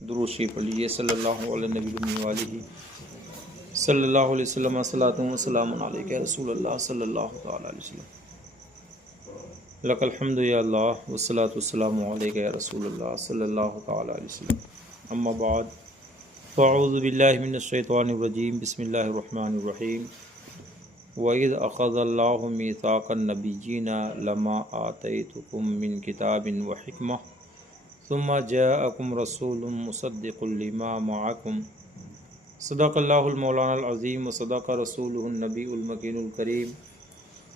दुरूद शरीफ पढ़िए सल्लल्लाहु अलैहि नबी वालिही सल्लल्लाहु अलैहि वसल्लम सलातुन व सलामुन अलैका या रसूलल्लाह सल्लल्लाहु तआला अलैहि वसल्लम लकल हम्दु या अल्लाह वस्सलातु वस्सलामु अलैका या रसूलल्लाह सल्लल्लाहु तआला अलैहि वसल्लम अम्मा बाद फ़अऊज़ु बिल्लाहि मिनश शैतानिर रजीम बिस्मिल्लाहिर रहमानिर रहीम व इज़ अख़ज़ल्लाहु मीसाक़न नबिय्यीना लमा आतैतुकुम मिन किताबिन व हिकमह सुम्मा जाअकुम रसूलुम मुसद्दिक़ुल लिमा मअकुम सदक़ल्लाहुल मौलानाल अज़ीम व सदक़ रसूलुहुन नबियुल मकीनुल करीम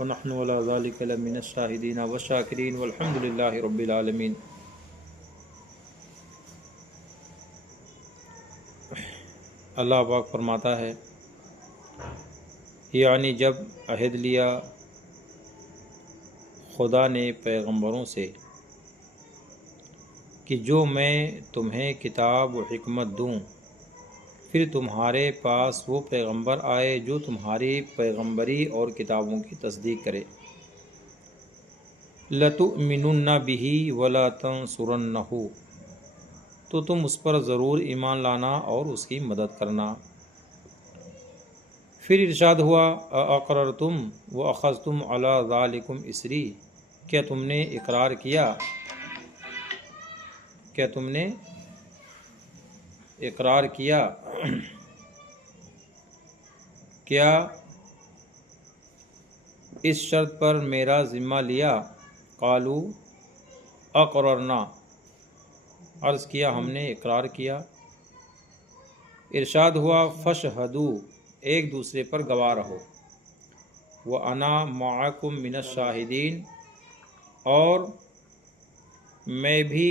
व नहनु अला ज़ालिका लमिनश शाहिदीन व शाकिरीन वल्हम्दुलिल्लाहि रब्बिल आलमीन। अल्लाह पाक फरमाता है, यानी जब अहद लिया खुदा ने पैगंबरों से कि जो मैं तुम्हें किताब व हिकमत दूँ, फिर तुम्हारे पास वो पैगंबर आए जो तुम्हारी पैगंबरी और किताबों की तस्दीक करे। लतुमिनुन्ना बिही वला तंसुरन्नहु, तो तुम उस पर ज़रूर ईमान लाना और उसकी मदद करना। फिर इरशाद हुआ, अक़ररतुम व अख़ज़तुम अला ज़ालिकुम इसरी, क्या तुमने इकरार किया, क्या तुमने इकरार किया, क्या इस शर्त पर मेरा ज़िम्मा लिया। क़ालू अक़ररना, अर्ज़ किया हमने इकरार किया। इरशाद हुआ, फ़शहदू, एक दूसरे पर गवाह रहो। व अना मअकुम मिनश शाहिदीन, और मैं भी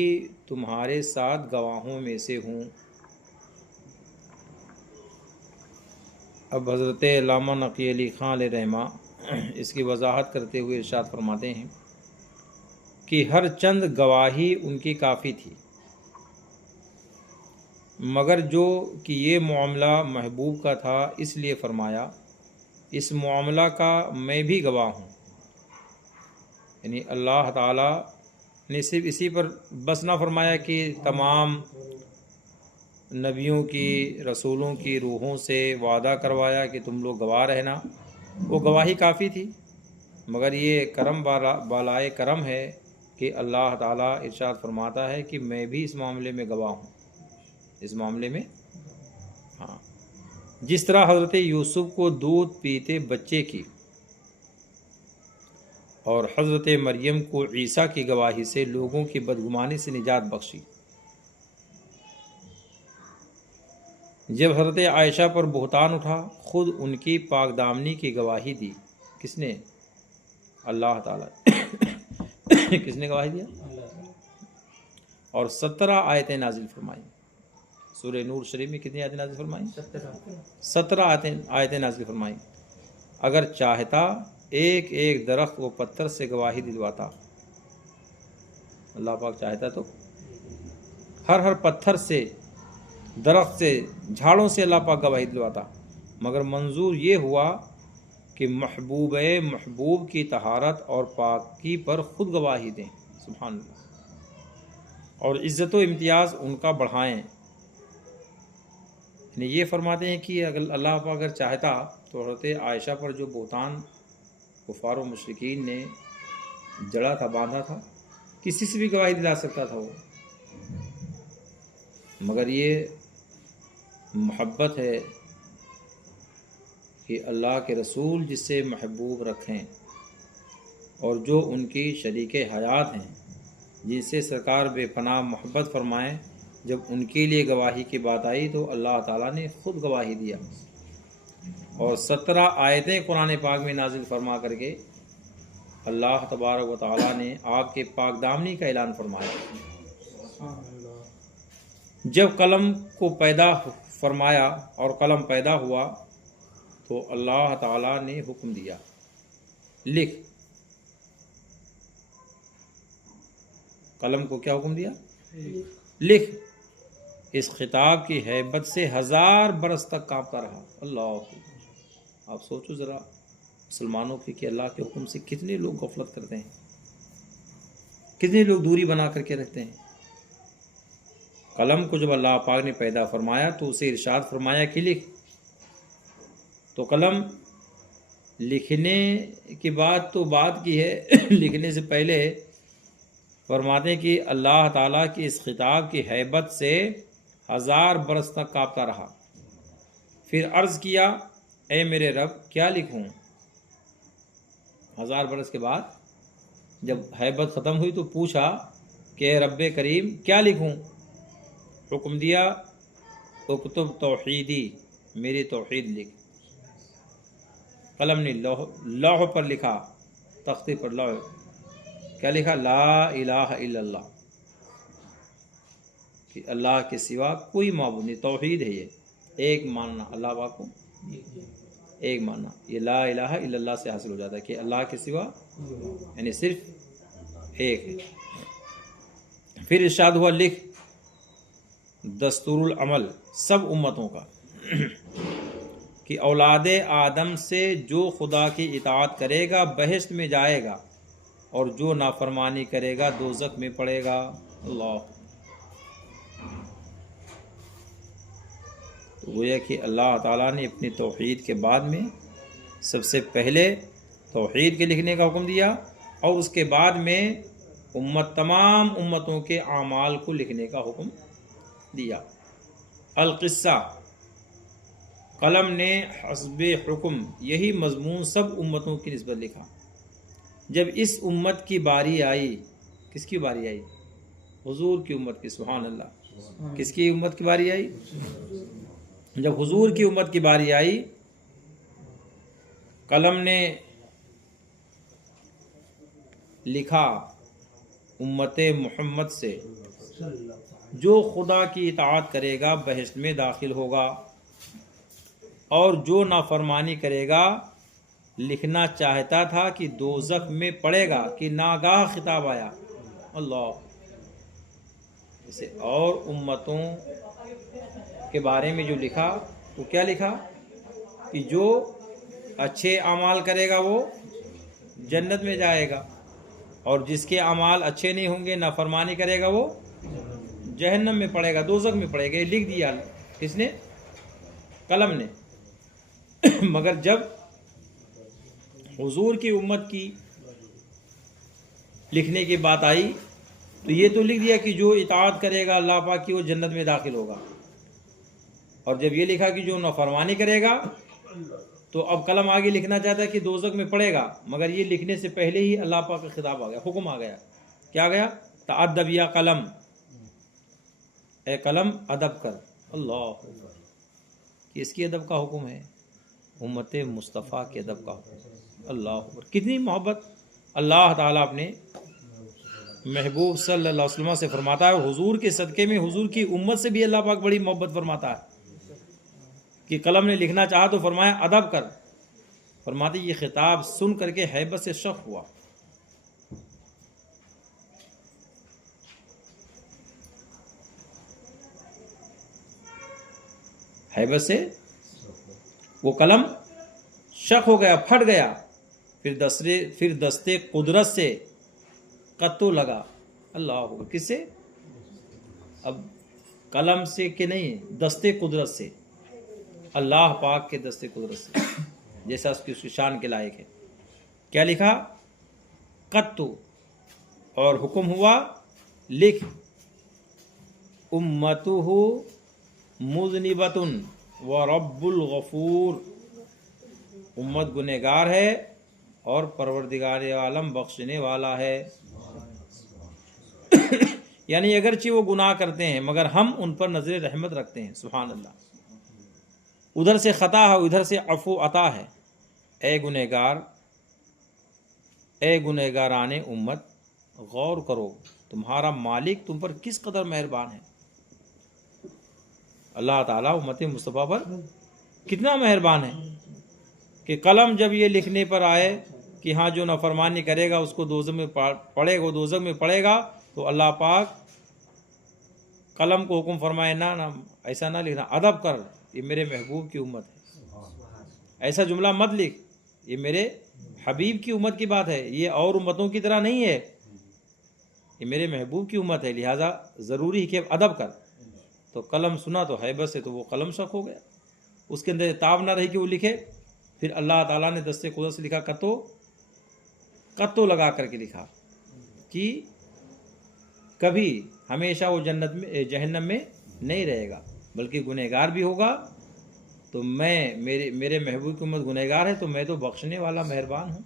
तुम्हारे साथ गवाहों में से हूँ। अब हज़रत अल्लामा नक़ी अली ख़ान अलैहिर्रहमा इसकी वजाहत करते हुए इरशाद फरमाते हैं कि हर चंद गवाही उनकी काफ़ी थी, मगर जो कि ये मामला महबूब का था, इसलिए फरमाया इस मामला का मैं भी गवाह हूँ। यानी अल्लाह ताला ने सिर्फ इसी पर बस ना फरमाया कि तमाम नबियों की रसूलों की रूहों से वादा करवाया कि तुम लोग गवाह रहना, वो गवाही काफ़ी थी, मगर ये करम बालाए करम है कि अल्लाह ताला इरशाद फरमाता है कि मैं भी इस मामले में गवाह हूँ। इस मामले में, हाँ, जिस तरह हज़रत यूसुफ को दूध पीते बच्चे की और हज़रत मरियम को ईसा की गवाही से लोगों की बदगुमानी से निजात बख्शी। जब हज़रत आयशा पर बुहतान उठा, खुद उनकी पाकदामनी की गवाही दी। किसने? अल्लाह ताला किसने गवाही दिया? और 17 आयतें नाजिल फरमाई। सूरह नूर शरीफ में कितनी आयतें नाजिल फरमाई? 17 आयतें नाजिल फरमाई। अगर चाहता एक एक दरख्त व पत्थर से गवाही दिलवाता, अल्लाह पाक चाहता तो हर पत्थर से, दरख्त से, झाड़ों से अल्लाह पाक गवाही दिलवाता, मगर मंजूर ये हुआ कि महबूब की तहारत और पाकी पर ख़ुद गवाही दें। सुभान अल्लाह। और इज़्ज़त व इम्तियाज़ उनका बढ़ाएँ। ये फरमाते हैं कि अगर अल्लाह पाक अगर चाहता तो हज़रत आयशा पर जो बुहतान कुफ़ार व मुशरिकीन ने जड़ा था, बांधा था, किसी से भी गवाही दिला सकता था वो, मगर ये मोहब्बत है कि अल्लाह के रसूल जिससे महबूब रखें और जो उनकी शरीक हयात हैं, जिनसे सरकार बेपनाह मोहब्बत फरमाएँ, जब उनके लिए गवाही की बात आई तो अल्लाह ताला ने ख़ुद गवाही दिया। और 17 आयतें कुरान पाक में नाजिल फरमा करके अल्लाह तबारक व तआला ने आपके पाकदामनी का ऐलान फरमाया। जब कलम को पैदा फरमाया और कलम पैदा हुआ तो अल्लाह ताला ने हुक्म दिया, लिख। कलम को क्या हुक्म दिया? लिख। इस खिताब की हैबत से 1000 बरस तक कांपता रहा। अल्लाह, आप सोचो ज़रा मुसलमानों की कि अल्लाह के हुक्म से कितने लोग गफलत करते हैं, कितने लोग दूरी बना करके रखते हैं। कलम को जब अल्लाह पाक ने पैदा फरमाया तो उसे इरशाद फरमाया कि लिख। तो कलम लिखने की बात तो बात की है लिखने से पहले फरमाते हैं कि अल्लाह ताला की इस खिताब की हैबत से 1000 बरस तक कांपता रहा। फिर अर्ज़ किया, ए मेरे रब क्या लिखूं। 1000 बरस के बाद जब हैबत ख़त्म हुई तो पूछा कि रब्बे करीम क्या लिखूं। हुक्म दिया, उक्तुब तौहीदी, मेरी तौहीद लिख। कलम ने लौह पर लिखा, तख्ते पर लौह क्या लिखा, ला इलाहा इल्लल्लाह, कि अल्लाह के सिवा कोई माबूद नहीं। तौहीद है ये, एक मानना, अल्लाह पाक को एक मानना। ये ला इलाहा इल्लल्लाह से हासिल हो जाता है कि अल्लाह के सिवा यानी सिर्फ एक है। फिर इरशाद हुआ, लिख दस्तूरुल अमल सब उम्मतों का कि औलादे आदम से जो खुदा की इताअत करेगा बहिश्त में जाएगा और जो नाफरमानी करेगा दोज़ख में पड़ेगा। अल्लाह, तो गोया कि अल्लाह ताला ने अपनी तौहीद के बाद में सबसे पहले तौहीद के लिखने का हुक्म दिया और उसके बाद में तमाम उम्मतों के आमाल को लिखने का हुक्म दिया। अल-क़िस्सा, कलम ने हस्बे हुक्म यही मजमून सब उम्मतों की निस्बत लिखा। जब इस उम्मत की बारी आई, किसकी बारी आई, हुजूर की उम्मत की, सुभान अल्लाह, किसकी उम्मत की बारी आई, जब हुजूर की उम्मत की बारी आई, कलम ने लिखा उम्मते मोहम्मद से जो खुदा की इताअत करेगा बहिश्त में दाखिल होगा और जो नाफरमानी करेगा, लिखना चाहता था कि दोज़ख में पड़ेगा कि नागाह खिताब आया। अल्लाह, इसे और उम्मतों के बारे में जो लिखा तो क्या लिखा कि जो अच्छे अमाल करेगा वो जन्नत में जाएगा और जिसके अमाल अच्छे नहीं होंगे, नाफरमानी करेगा, वो जहन्नम में पड़ेगा, दोज़ख में पड़ेगा। ये लिख दिया किसने, कलम ने। मगर जब हुजूर की उम्मत की लिखने की बात आई तो ये तो लिख दिया कि जो इताअत करेगा अल्लाह पाक की वो जन्नत में दाखिल होगा, और जब ये लिखा कि जो नाफरमानी करेगा तो अब कलम आगे लिखना चाहता है कि दोज़ख में पड़ेगा। मगर ये लिखने से पहले ही अल्लाह पाक का खिताब आ गया, हुक्म आ गया। क्या आ गया, तअद्दब या कलम, ए कलम अदब कर। अल्लाह, किसकी अदब का हुक्म है, उम्मते मुस्तफ़ा के अदब का हुक्म। अल्लाह, कितनी मोहब्बत अल्लाह ताला अपने महबूब सल्लल्लाहु अलैहि वसल्लम से फरमाता है। और हुजूर के सदक़े में हुजूर की उम्मत से भी अल्लाह पाक बड़ी मोहब्बत फरमाता है कि कलम ने लिखना चाहा तो फरमाया अदब कर। फरमाते ये खिताब सुन करके हैबत से शक हुआ। हैबत से वो कलम शक हो गया, फट गया। फिर दस्ते कुदरत से कत्तो लगा। अल्लाह, किससे, अब कलम से कि नहीं, दस्ते कुदरत से, अल्लाह पाक के दस्ते कुदरत से, जैसा उसकी शान के लायक है। क्या लिखा, कत्तो, और हुक्म हुआ लिख, उम्मतुहु मुज़निबतुन व रब्बुल गफूर, उम्मत गुनहगार है और परवरदिगार आलम बख्शने वाला है। यानी अगरचे वो गुनाह करते हैं मगर हम उन पर नजर रहमत रखते हैं। सुभान अल्लाह, उधर से खता है, उधर से अफू अता है। ए गुनहगाराने उम्मत, गौर करो तुम्हारा मालिक तुम पर किस कदर मेहरबान है। अल्लाह ताला उम्मत मुस्तफ़ा पर कितना मेहरबान है कि कलम जब ये लिखने पर आए कि हाँ जो नाफरमानी करेगा उसको दोज़ख में पड़ेगा, वो दोज़ख में पड़ेगा, तो अल्लाह पाक कलम को हुक्म फरमाए ना ऐसा ना लिखना, अदब कर, ये मेरे महबूब की उम्मत है, ऐसा जुमला मत लिख, ये मेरे हबीब की उम्मत की बात है, ये और उम्मतों की तरह नहीं है, ये मेरे महबूब की उम्मत है, लिहाजा ज़रूरी है कि अदब कर। तो कलम सुना तो हैबत से तो वो कलम शक हो गया, उसके अंदर ताब ना रही कि वो लिखे। फिर अल्लाह ताला ने दस्ते कुदरत से लिखा, कत्तो लगा करके लिखा कि कभी हमेशा वो जन्नत में जहन्नम में नहीं रहेगा, बल्कि गुनहगार भी होगा। तो मेरे महबूब की उम्मत गुनहगार है, तो मैं तो बख्शने वाला मेहरबान हूँ।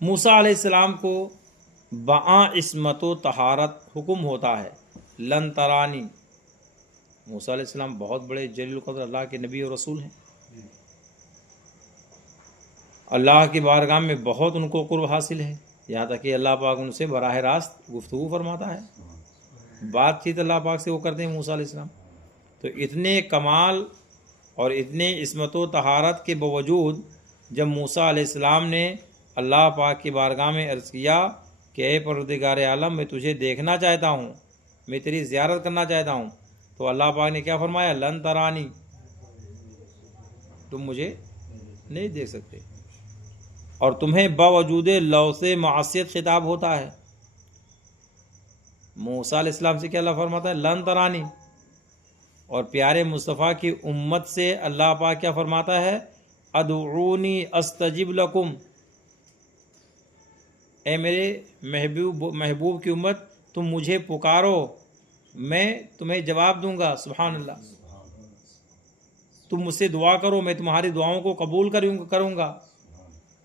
मूसा अलैहिस्सलाम को बआ इस्मतो तहारत हुक्म होता है, लन तरानी। मूसा अलैहिस्सलाम बहुत बड़े जलील क़द्र अल्लाह के नबी और रसूल हैं। अल्लाह की बारगाह में बहुत उनको कुर्ब हासिल है, यहाँ तक कि अल्लाह पाक उनसे बराह रास्त गुफ्तगू फरमाता है, बातचीत अल्लाह पाक से वो करते हैं मूसा अलैहिस्सलाम। तो इतने कमाल और इतने इस्मतो तहारत के बावजूद जब मूसा अलैहिस्सलाम ने अल्लाह पाक की बारगाह में अर्ज़ किया कि ए परवरदिगार आलम, मैं तुझे देखना चाहता हूँ, मैं तेरी ज़ियारत करना चाहता हूँ, तो अल्लाह पाक ने क्या फरमाया, लन तरानी, तुम मुझे नहीं देख सकते। और तुम्हें बावजूद लौसे मासियत खिताब होता है। मूसा अलैहिस्सलाम से क्या अल्लाह फरमाता है, लन तरानी। और प्यारे मुस्तफ़ा की उम्मत से अल्लाह पाक क्या फरमाता है, अदऊनी अस्तजिब लकुम, ए मेरे महबूब की उम्मत, तुम मुझे पुकारो, मैं तुम्हें जवाब दूंगा। सुभान अल्लाह। तुम मुझसे दुआ करो, मैं तुम्हारी दुआओं को कबूल करूंगा।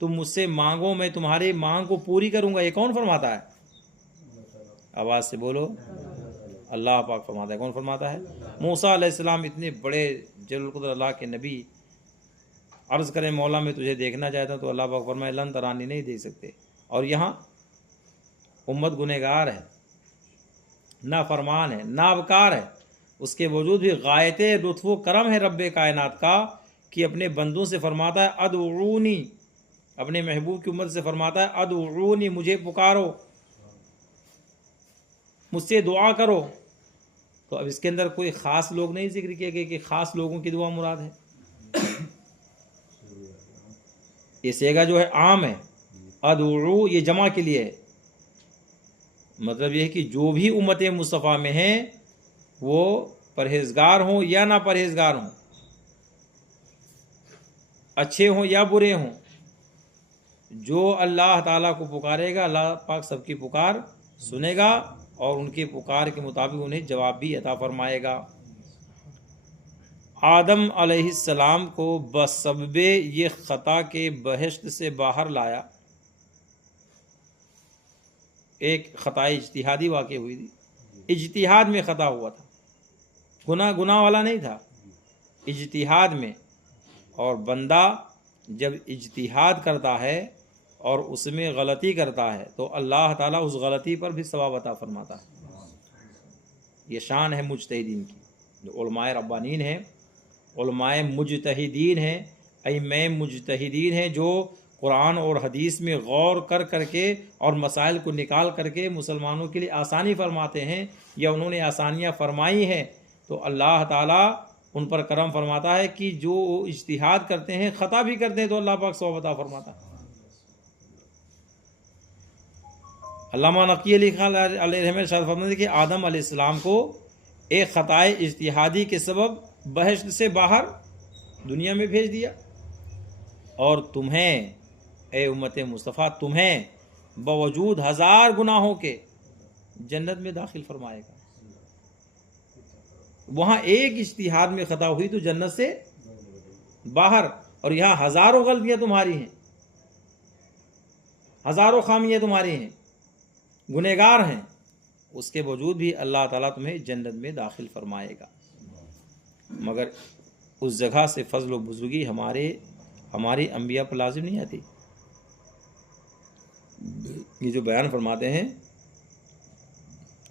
तुम मुझसे मांगो, मैं तुम्हारी मांग को पूरी करूंगा। ये कौन फरमाता है? आवाज़ से बोलो, अल्लाह पाक फरमाता है। कौन फरमाता है? मूसा अलैहिस्सलाम इतने बड़े जलील क़द्र अल्लाह के नबी अर्ज़ करें, मौला मैं तुझे देखना चाहता हूँ, तो अल्लाह पाक फरमाए, लन तरानी, नहीं देख सकते। और यहाँ उम्मत गुनहगार है, ना फरमान है, ना अबकार है, उसके बावजूद भी गायत लुत्फ़ करम है रब्बे कायनात का कि अपने बंदों से फरमाता है, अदऊनी, अपने महबूब की उम्मत से फरमाता है, अदऊनी, मुझे पुकारो, मुझसे दुआ करो। तो अब इसके अंदर कोई ख़ास लोग नहीं जिक्र किए गए कि ख़ास लोगों की दुआ मुराद है। ये सेगा जो है आम है, अदऊ ये जमा के लिए है। मतलब ये है कि जो भी उम्मत मुस्तफ़ा में है वो परहेजगार हों या ना परहेजगार हों, अच्छे हों या बुरे हों, जो अल्लाह ताला को पुकारेगा, अल्लाह पाक सबकी पुकार सुनेगा और उनकी पुकार के मुताबिक उन्हें जवाब भी अता फरमाएगा। आदम अलैहिस्सलाम को बसब्बे ये ख़ता के बहश्त से बाहर लाया। एक ख़ता इज्तिहादी वाक़ई हुई थी, इज्तिहाद में ख़ता हुआ था, गुनाह वाला नहीं था, इज्तिहाद में। और बंदा जब इज्तिहाद करता है और उसमें गलती करता है तो अल्लाह ताला उस गलती पर भी सवाब अता फरमाता है। ये शान है मुज्तहिदीन की, जो उलमाए रब्बानीन हैं, उलमाए मुज्तहिदीन हैं, अइम्मे मुज्तहिदीन हैं, जो कुरान और हदीस में गौर कर करके और मसाइल को निकाल करके मुसलमानों के लिए आसानी फरमाते हैं, या उन्होंने आसानियाँ फरमाई हैं। तो अल्लाह ताला उन पर करम फरमाता है कि जो इज्तिहाद करते हैं, ख़ता भी करते हैं, तो अल्लाह पाक सवाब अता फरमाता है। अल्लामा नकी अली खान अलैहि फरमाते कि आदम अलैहिस्सलाम को एक ख़ताए इज्तिहादी के सबब बहश्त से बाहर दुनिया में भेज दिया, और तुम्हें ए उम्मत मुस्तफ़ा, तुम्हें बावजूद 1000 गुनाहों के जन्नत में दाखिल फरमाएगा। वहाँ एक इज्तिहाद में ख़ता हुई तो जन्नत से बाहर, और यहाँ हज़ारों गलतियाँ तुम्हारी हैं, हज़ारों खामियाँ तुम्हारी हैं, गुनहगार हैं, उसके बावजूद भी अल्लाह ताला तुम्हें जन्नत में दाखिल फरमाएगा। मगर उस जगह से फजल व बुजुर्गी हमारी अंबिया पर लाजिम नहीं आती। ये जो बयान फरमाते हैं,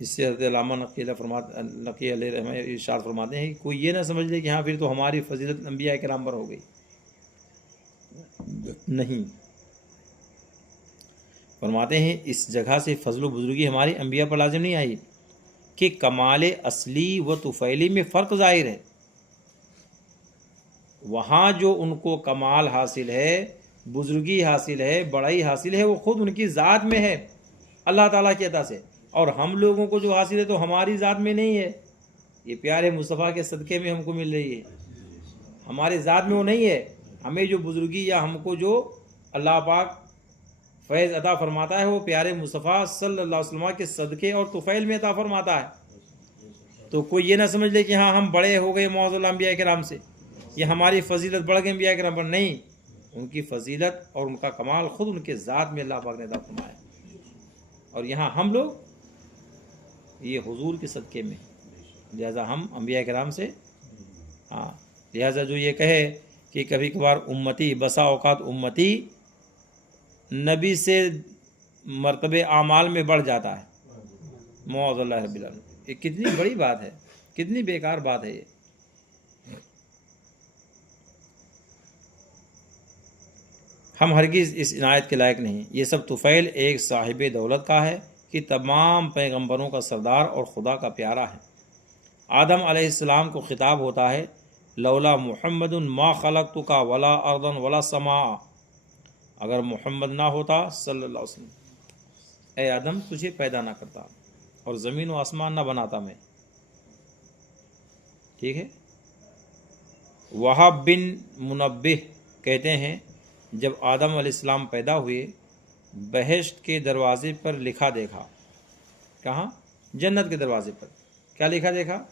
इससे हज़रत अल्लामा नकी अलैहि इरशाद फरमाते हैं कि कोई ये ना समझ ले कि हाँ फिर तो हमारी फजीलत अंबिया किराम पर हो गई। नहीं, फरमाते हैं इस जगह से फजल व बुजुर्गी हमारी अंबिया पर लाजिम नहीं आई कि कमाल असली व तुफ़ैली में फ़र्क ज़ाहिर है। वहाँ जो उनको कमाल हासिल है, बुजुर्गी हासिल है, बड़ाई हासिल है, वो ख़ुद उनकी ज़ात में है, अल्लाह ताला की अता से। और हम लोगों को जो हासिल है तो हमारी ज़ात में नहीं है, ये प्यारे मुस्तफ़ा के सदक़े में हमको मिल रही है, हमारे ज़ात में वो नहीं है। हमें जो बुजुर्गी या हमको जो अल्लाह पाक फैज़ अता फरमाता है वो प्यारे मुस्तफ़ा सल्लल्लाहु अलैहि वसल्लम के सदक़े और तुफ़ैल में अता फरमाता है। तो कोई ये ना समझ ले कि हाँ हम बड़े हो गए मौज़ूल अंबिया किराम से, ये हमारी फ़जीलत बढ़ गई अंबिया किराम पर, नहीं, उनकी फ़जीलत और उनका कमाल ख़ुद उनके ज़ात में अल्लाह पाक ने अता फरमाया। और यहाँ हम लोग ये हुजूर के सदक़े में, लिहाजा हम अंबिया किराम से, हाँ, लिहाजा जो ये कहे कि कभी कभार उम्मती, बसा औकात उम्मती नबी से मर्तबे आमाल में बढ़ जाता है, मौज़ल्लाह रब्बिल आलमीन। ये कितनी बड़ी बात है, कितनी बेकार बात है ये। हम हरगिज़ इस इनायत के लायक नहीं। ये सब तुफ़ैल एक साहिब दौलत का है कि तमाम पैगंबरों का सरदार और खुदा का प्यारा है। आदम अलैहिस्सलाम को खिताब होता है, लौला मुहम्मदुन मा खलक़तुका वला अर्दन वला समा, अगर मोहम्मद ना होता सल्लल्लाहु अलैहि वसल्लम, ए आदम तुझे पैदा ना करता और ज़मीन व आसमान ना बनाता मैं। ठीक है। वहाब बिन मुनब्बिह कहते हैं, जब आदम अलैहिस्सलाम पैदा हुए बहश्त के दरवाज़े पर लिखा देखा। कहाँ? जन्नत के दरवाज़े पर क्या लिखा देखा?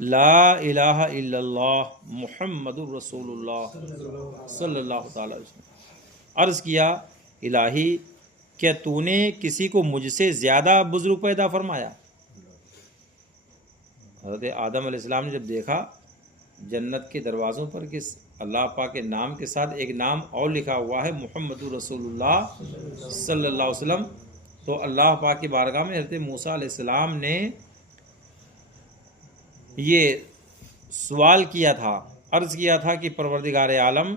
ला इलाहा इल्लल्लाह मुहम्मदुर रसूलुल्लाह सल्लल्लाहु अलैहि वसल्लम। अर्ज़ किया, इलाही क्या तूने किसी को मुझसे ज़्यादा बुज़ुर्ग पैदा फरमाया? हज़रत आदम अलैहिस्सलाम ने जब देखा जन्नत के दरवाज़ों पर कि अल्लाह पाक के नाम के साथ एक नाम और लिखा हुआ है मुहम्मदुर रसूलुल्लाह सल्लल्लाहु अलैहि वसल्लम, तो अल्लाह पाक की बारगाह में हज़रत मूसा अलैहिस्सलाम ने ये सवाल किया था, अर्ज़ किया था कि परवरदिगार आलम,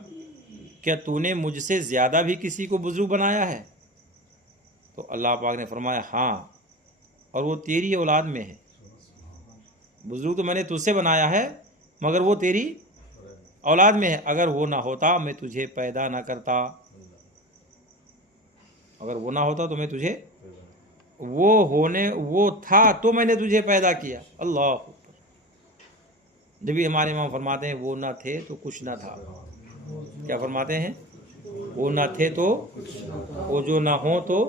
क्या तूने मुझसे ज़्यादा भी किसी को बुज़ुर्ग बनाया है? तो अल्लाह पाक ने फरमाया हाँ, और वो तेरी औलाद में है। बुज़ुर्ग तो मैंने तुझसे बनाया है मगर वो तेरी औलाद में है। अगर वो ना होता मैं तुझे पैदा ना करता, अगर वो ना होता तो मैं तुझे, वो था तो मैंने तुझे पैदा किया। अल्लाह अकबर। जब भी हमारे इमाम फरमाते हैं वो ना थे तो कुछ ना था। क्या फरमाते हैं? वो ना थे तो, वो जो ना हो तो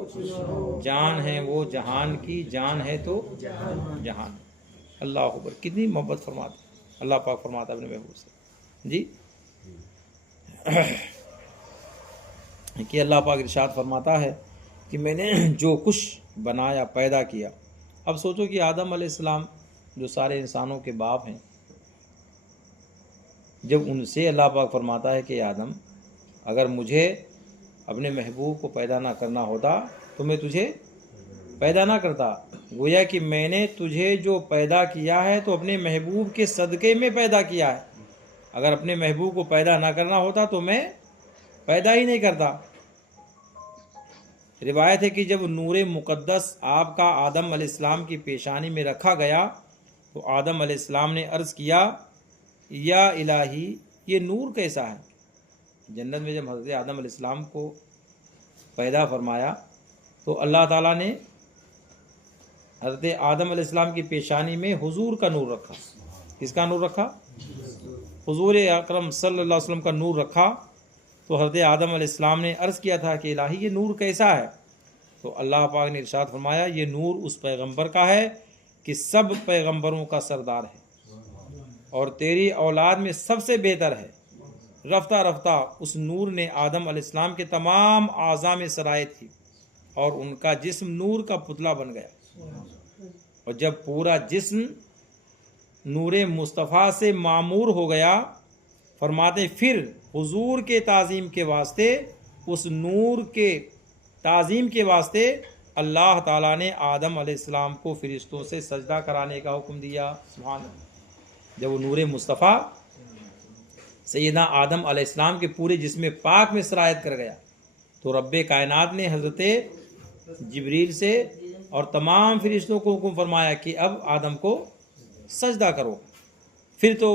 जान है वो जहान की, जान है तो जहान। अल्लाह अकबर। कितनी मोहब्बत फरमाते अल्लाह पाक फरमाता अपने महबूब से जी कि अल्लाह पाक इरशाद फरमाता है कि मैंने जो कुछ बनाया पैदा किया। अब सोचो कि आदम अलैहिस्सलाम जो सारे इंसानों के बाप हैं, जब उनसे अल्लाह पाक फरमाता है कि आदम अगर मुझे अपने महबूब को पैदा ना करना होता तो मैं तुझे पैदा ना करता। गोया कि मैंने तुझे जो पैदा किया है तो अपने महबूब के सदक़े में पैदा किया है। अगर अपने महबूब को पैदा ना करना होता तो मैं पैदा ही नहीं करता। रिवायत है कि जब नूर मुक़द्दस आपका आदम अलैहिस्सलाम की पेशानी में रखा गया तो आदम अलैहिस्सलाम ने अर्ज़ किया, या इलाही ये नूर कैसा है? जन्नत में जब हज़रत आदम अलैहिस्सलाम को पैदा फरमाया तो अल्लाह ताला ने हज़रत आदम अलैहिस्सलाम की पेशानी में हुजूर का नूर रखा। किसका नूर रखा? हुजूर अकरम सल्लल्लाहु अलैहि वसल्लम का नूर रखा। तो हज़रत आदम अलैहिस्सलाम ने अर्ज़ किया था कि इलाही ये नूर कैसा है? तो अल्लाह पाक ने इरशाद फरमाया, ये नूर उस पैगंबर का है कि सब पैगंबरों का सरदार है और तेरी औलाद में सबसे बेहतर है। रफ्ता रफ्ता उस नूर ने आदम अलैहिस्सलाम के तमाम आज़ा में सरायत की और उनका जिस्म नूर का पुतला बन गया। और जब पूरा जिस्म नूरे मुस्तफ़ा से मामूर हो गया, फरमाते फिर हुजूर के ताज़ीम के वास्ते, उस नूर के ताज़ीम के वास्ते अल्लाह ताला ने आदम अलैहिस्सलाम को फ़रिश्तों से सजदा कराने का हुक्म दिया। सुभान अल्लाह। जब वो नूरे मुस्तफ़ा सैयदना आदम अलैहिस्सलाम के पूरे जिस्म पाक में सरायत कर गया तो रब्बे कायनात ने हज़रत जिब्रील से और तमाम फ़रिश्तों को हुक्म फरमाया कि अब आदम को सजदा करो। फिर तो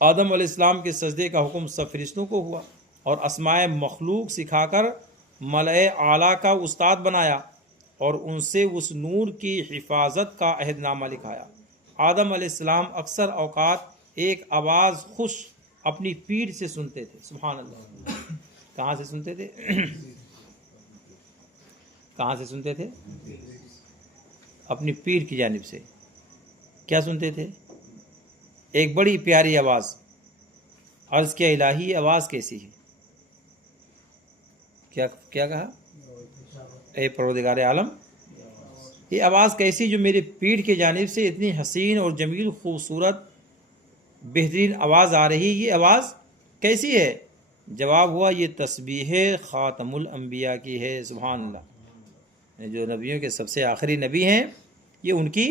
आदम अलैहिस्सलाम के सजदे का हुक्म सब फ़रिश्तों को हुआ और अस्माए मखलूक सिखाकर मलए आला का उस्ताद बनाया और उनसे उस नूर की हिफाजत का अहदनामा लिखाया। आदम अलैहिस्सलाम अक्सर औकात एक आवाज़ खुश अपनी पीठ से सुनते थे। सुभान अल्लाह। कहाँ से सुनते थे? कहाँ से सुनते थे? अपनी पीठ की जानिब से। क्या सुनते थे? एक बड़ी प्यारी आवाज़। अर्ज़ किया, इलाही आवाज़ कैसी है? क्या क्या कहा? ए परवरदिगार आलम, ये आवाज़ कैसी जो मेरी पीठ की जानिब से इतनी हसीन और जमील खूबसूरत बेहतरीन आवाज़ आ रही, ये आवाज़ कैसी है? जवाब हुआ, ये तस्बीह ख़ातमुल अंबिया की है। सुभान अल्लाह। जो नबियों के सबसे आखिरी नबी हैं, ये उनकी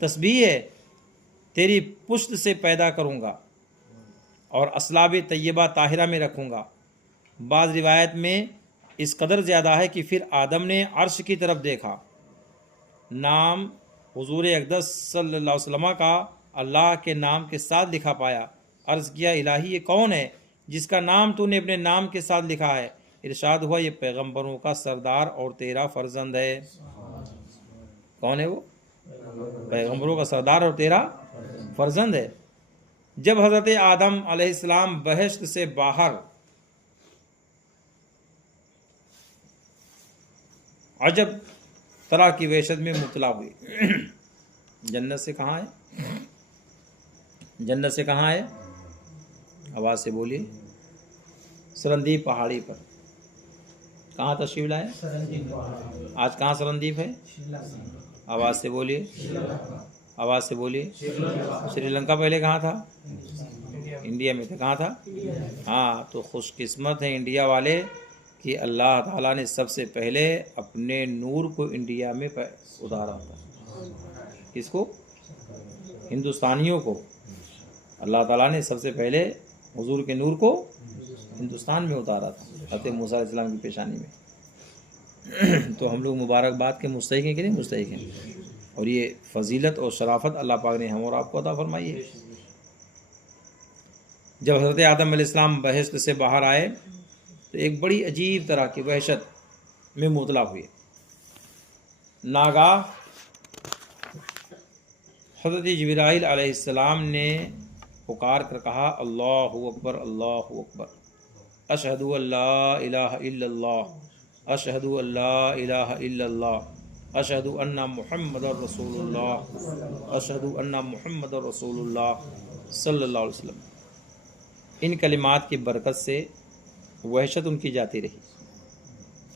तस्बीह है। तेरी पुश्त से पैदा करूँगा और असलाब तय्यबा ताहिरा में रखूँगा। बाज़ रिवायत में इस कदर ज़्यादा है कि फिर आदम ने अर्श की तरफ देखा, नाम हुजूर अक़दस सल्लल्लाहु अलैहि वसल्लम का अल्लाह के नाम के साथ लिखा पाया। अर्ज़ किया, इलाही ये कौन है जिसका नाम तूने अपने नाम के साथ लिखा है? इरशाद हुआ, ये पैगंबरों का सरदार और तेरा फर्जंद है। कौन है वो? पैगंबरों का सरदार और तेरा फर्जंद है। जब हज़रत आदम अलैहिस्सलाम बहश्त से बाहर अजब तरह की वहशत में मुब्तला हुई। जन्नत से कहाँ है? जन्नत से कहाँ है? आवाज़ से बोलिए। सरंदीप पहाड़ी पर। कहाँ तशरीफ लाए? आज कहाँ सरंदीप है? आवाज़ से बोलिए। आवाज़ से बोलिए। श्रीलंका पहले कहाँ था? इंडिया में था। कहाँ था? हाँ, तो खुशकिस्मत हैं इंडिया वाले कि अल्लाह ताला ने सबसे पहले अपने नूर को इंडिया में उतारा था। किसको? हिंदुस्तानियों को। अल्लाह ताला ने सबसे पहले हुजूर के नूर को हिंदुस्तान में उतारा था, हज़रत मूसा अलैहिस्सलाम की पेशानी में। तो हम लोग मुबारकबाद के मुस्तहिक हैं कि नहीं मुस्तहिक हैं? और ये फजीलत और शराफत अल्लाह पाक ने हम और आपको अता फरमाई है। जब हज़रत आदम अलैहिस्सलाम बहश्त से बाहर आए तो एक बड़ी अजीब तरह की वहशत में मुब्तला हुए। नागा हज़रत जिब्राइल अलैहिस्सलाम ने पुकार कर कहा, अल्लाहु अकबर, अल्लाहु अकबर, अशहदु अल्ला इलाहा इल्लल्लाह, अशहदु अल्ला इलाहा इल्लल्लाह, अशहदु अन्ना मुहम्मदुर रसूलुल्लाह, अशहदु अन्ना मुहम्मदुर रसूलुल्लाह सल्लल्लाहु अलैहि वसल्लम। इन कलिमात की बरकत से वहशत उनकी जाती रही।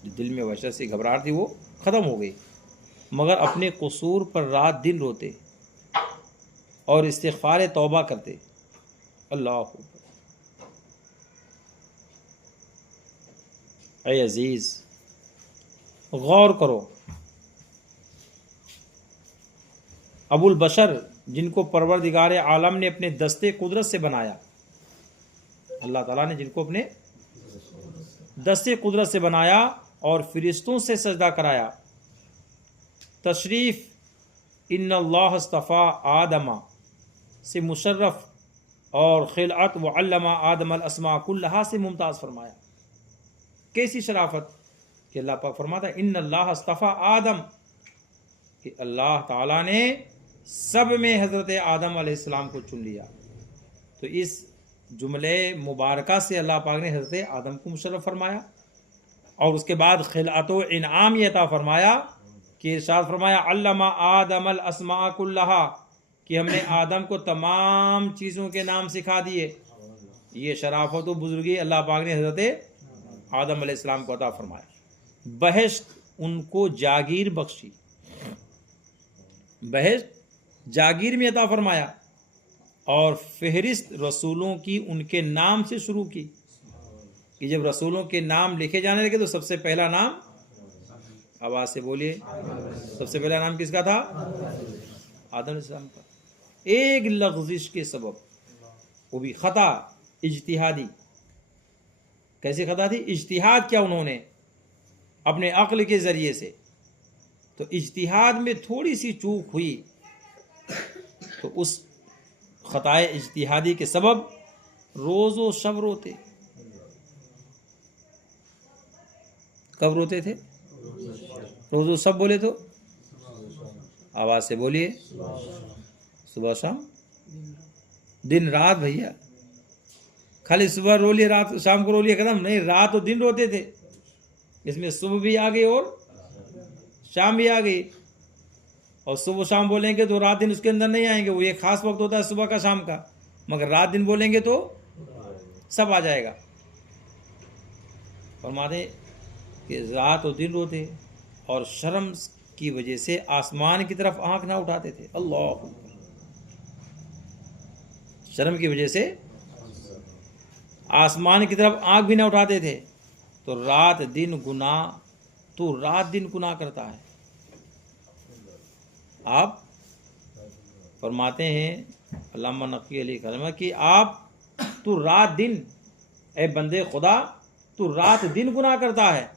जो दिल में वहशत से घबराहट थी वो ख़त्म हो गई, मगर अपने कसूर पर रात दिन रोते और इस्तिग़फ़ार तौबा करते। अल्लाह ऐ अज़ीज़, गौर करो, अबुल बशर जिनको परवरदिगार आलम ने अपने दस्ते कुदरत से बनाया, अल्लाह ताला ने जिनको अपने दस्ते कुदरत से बनाया और फरिश्तों से सजदा कराया। तशरीफ़ इन्नल्लाह अस्तफ़ा आदमा से मुशर्रफ और खिलअत व अल्लमा आदम अल अस्मा कुल्लहा से मुमताज़ फरमाया। कैसी शराफत कि अल्लाह पाक फरमाता है, इन्नल्लाह अस्तफ़ा आदम, कि अल्लाह ताला ने सब में हज़रत आदम अलैहिस्सलाम को चुन लिया। तो इस जुमले मुबारका से अल्लाह पाक ने हज़रत आदम को मुशर्रफ फरमाया और उसके बाद खिलअत व इनाम ये अता फरमाया कि इरशाद फरमाया, अल्लमा आदम अल अस्मा कुल्लहा, कि हमने आदम को तमाम चीज़ों के नाम सिखा दिए। ये शराफत व बुजुर्गी अल्लाह पाक ने हज़रत आदम अलैहिस्सलाम को अता फरमाया। बहश्त उनको जागीर बख्शी, बहश्त जागीर में अता फरमाया और फहरिस्त रसूलों की उनके नाम से शुरू की कि जब रसूलों के नाम लिखे जाने लगे तो सबसे पहला नाम, आवाज़ से बोलिए, सबसे पहला नाम किसका था? आदम अलैहिस्सलाम का। एक लग़्ज़िश के सबब, वो भी ख़ता इज्तिहादी। कैसी ख़ता थी? इज्तिहाद किया उन्होंने अपने अक्ल के ज़रिए से, तो इज्तिहाद में थोड़ी सी चूक हुई तो उस ख़ताए इज्तिहादी के सबब रोज़ो शब रोते। कब रोते थे? रोज़ सब बोले तो आवाज़ से बोलिए, सुबह शाम, दिन रात भैया। खाली सुबह रो लिए, रात शाम को रो लिए, खत्म नहीं, रात और दिन रोते थे। इसमें सुबह भी आ गई और शाम भी आ गई। और सुबह शाम बोलेंगे तो रात दिन उसके अंदर नहीं आएंगे, वो ये खास वक्त होता है सुबह का शाम का, मगर रात दिन बोलेंगे तो सब आ जाएगा। फरमाते कि रात और दिन रोते और शर्म की वजह से आसमान की तरफ आंख ना उठाते थे। अल्लाह, शर्म की वजह से आसमान की तरफ आंख भी ना उठाते थे। तो रात दिन गुनाह, तो रात दिन गुनाह करता है। आप फरमाते हैं अल्लामा नक़वी अली कलमा कि आप तू रात दिन, ए बंदे खुदा, तू रात दिन गुनाह करता है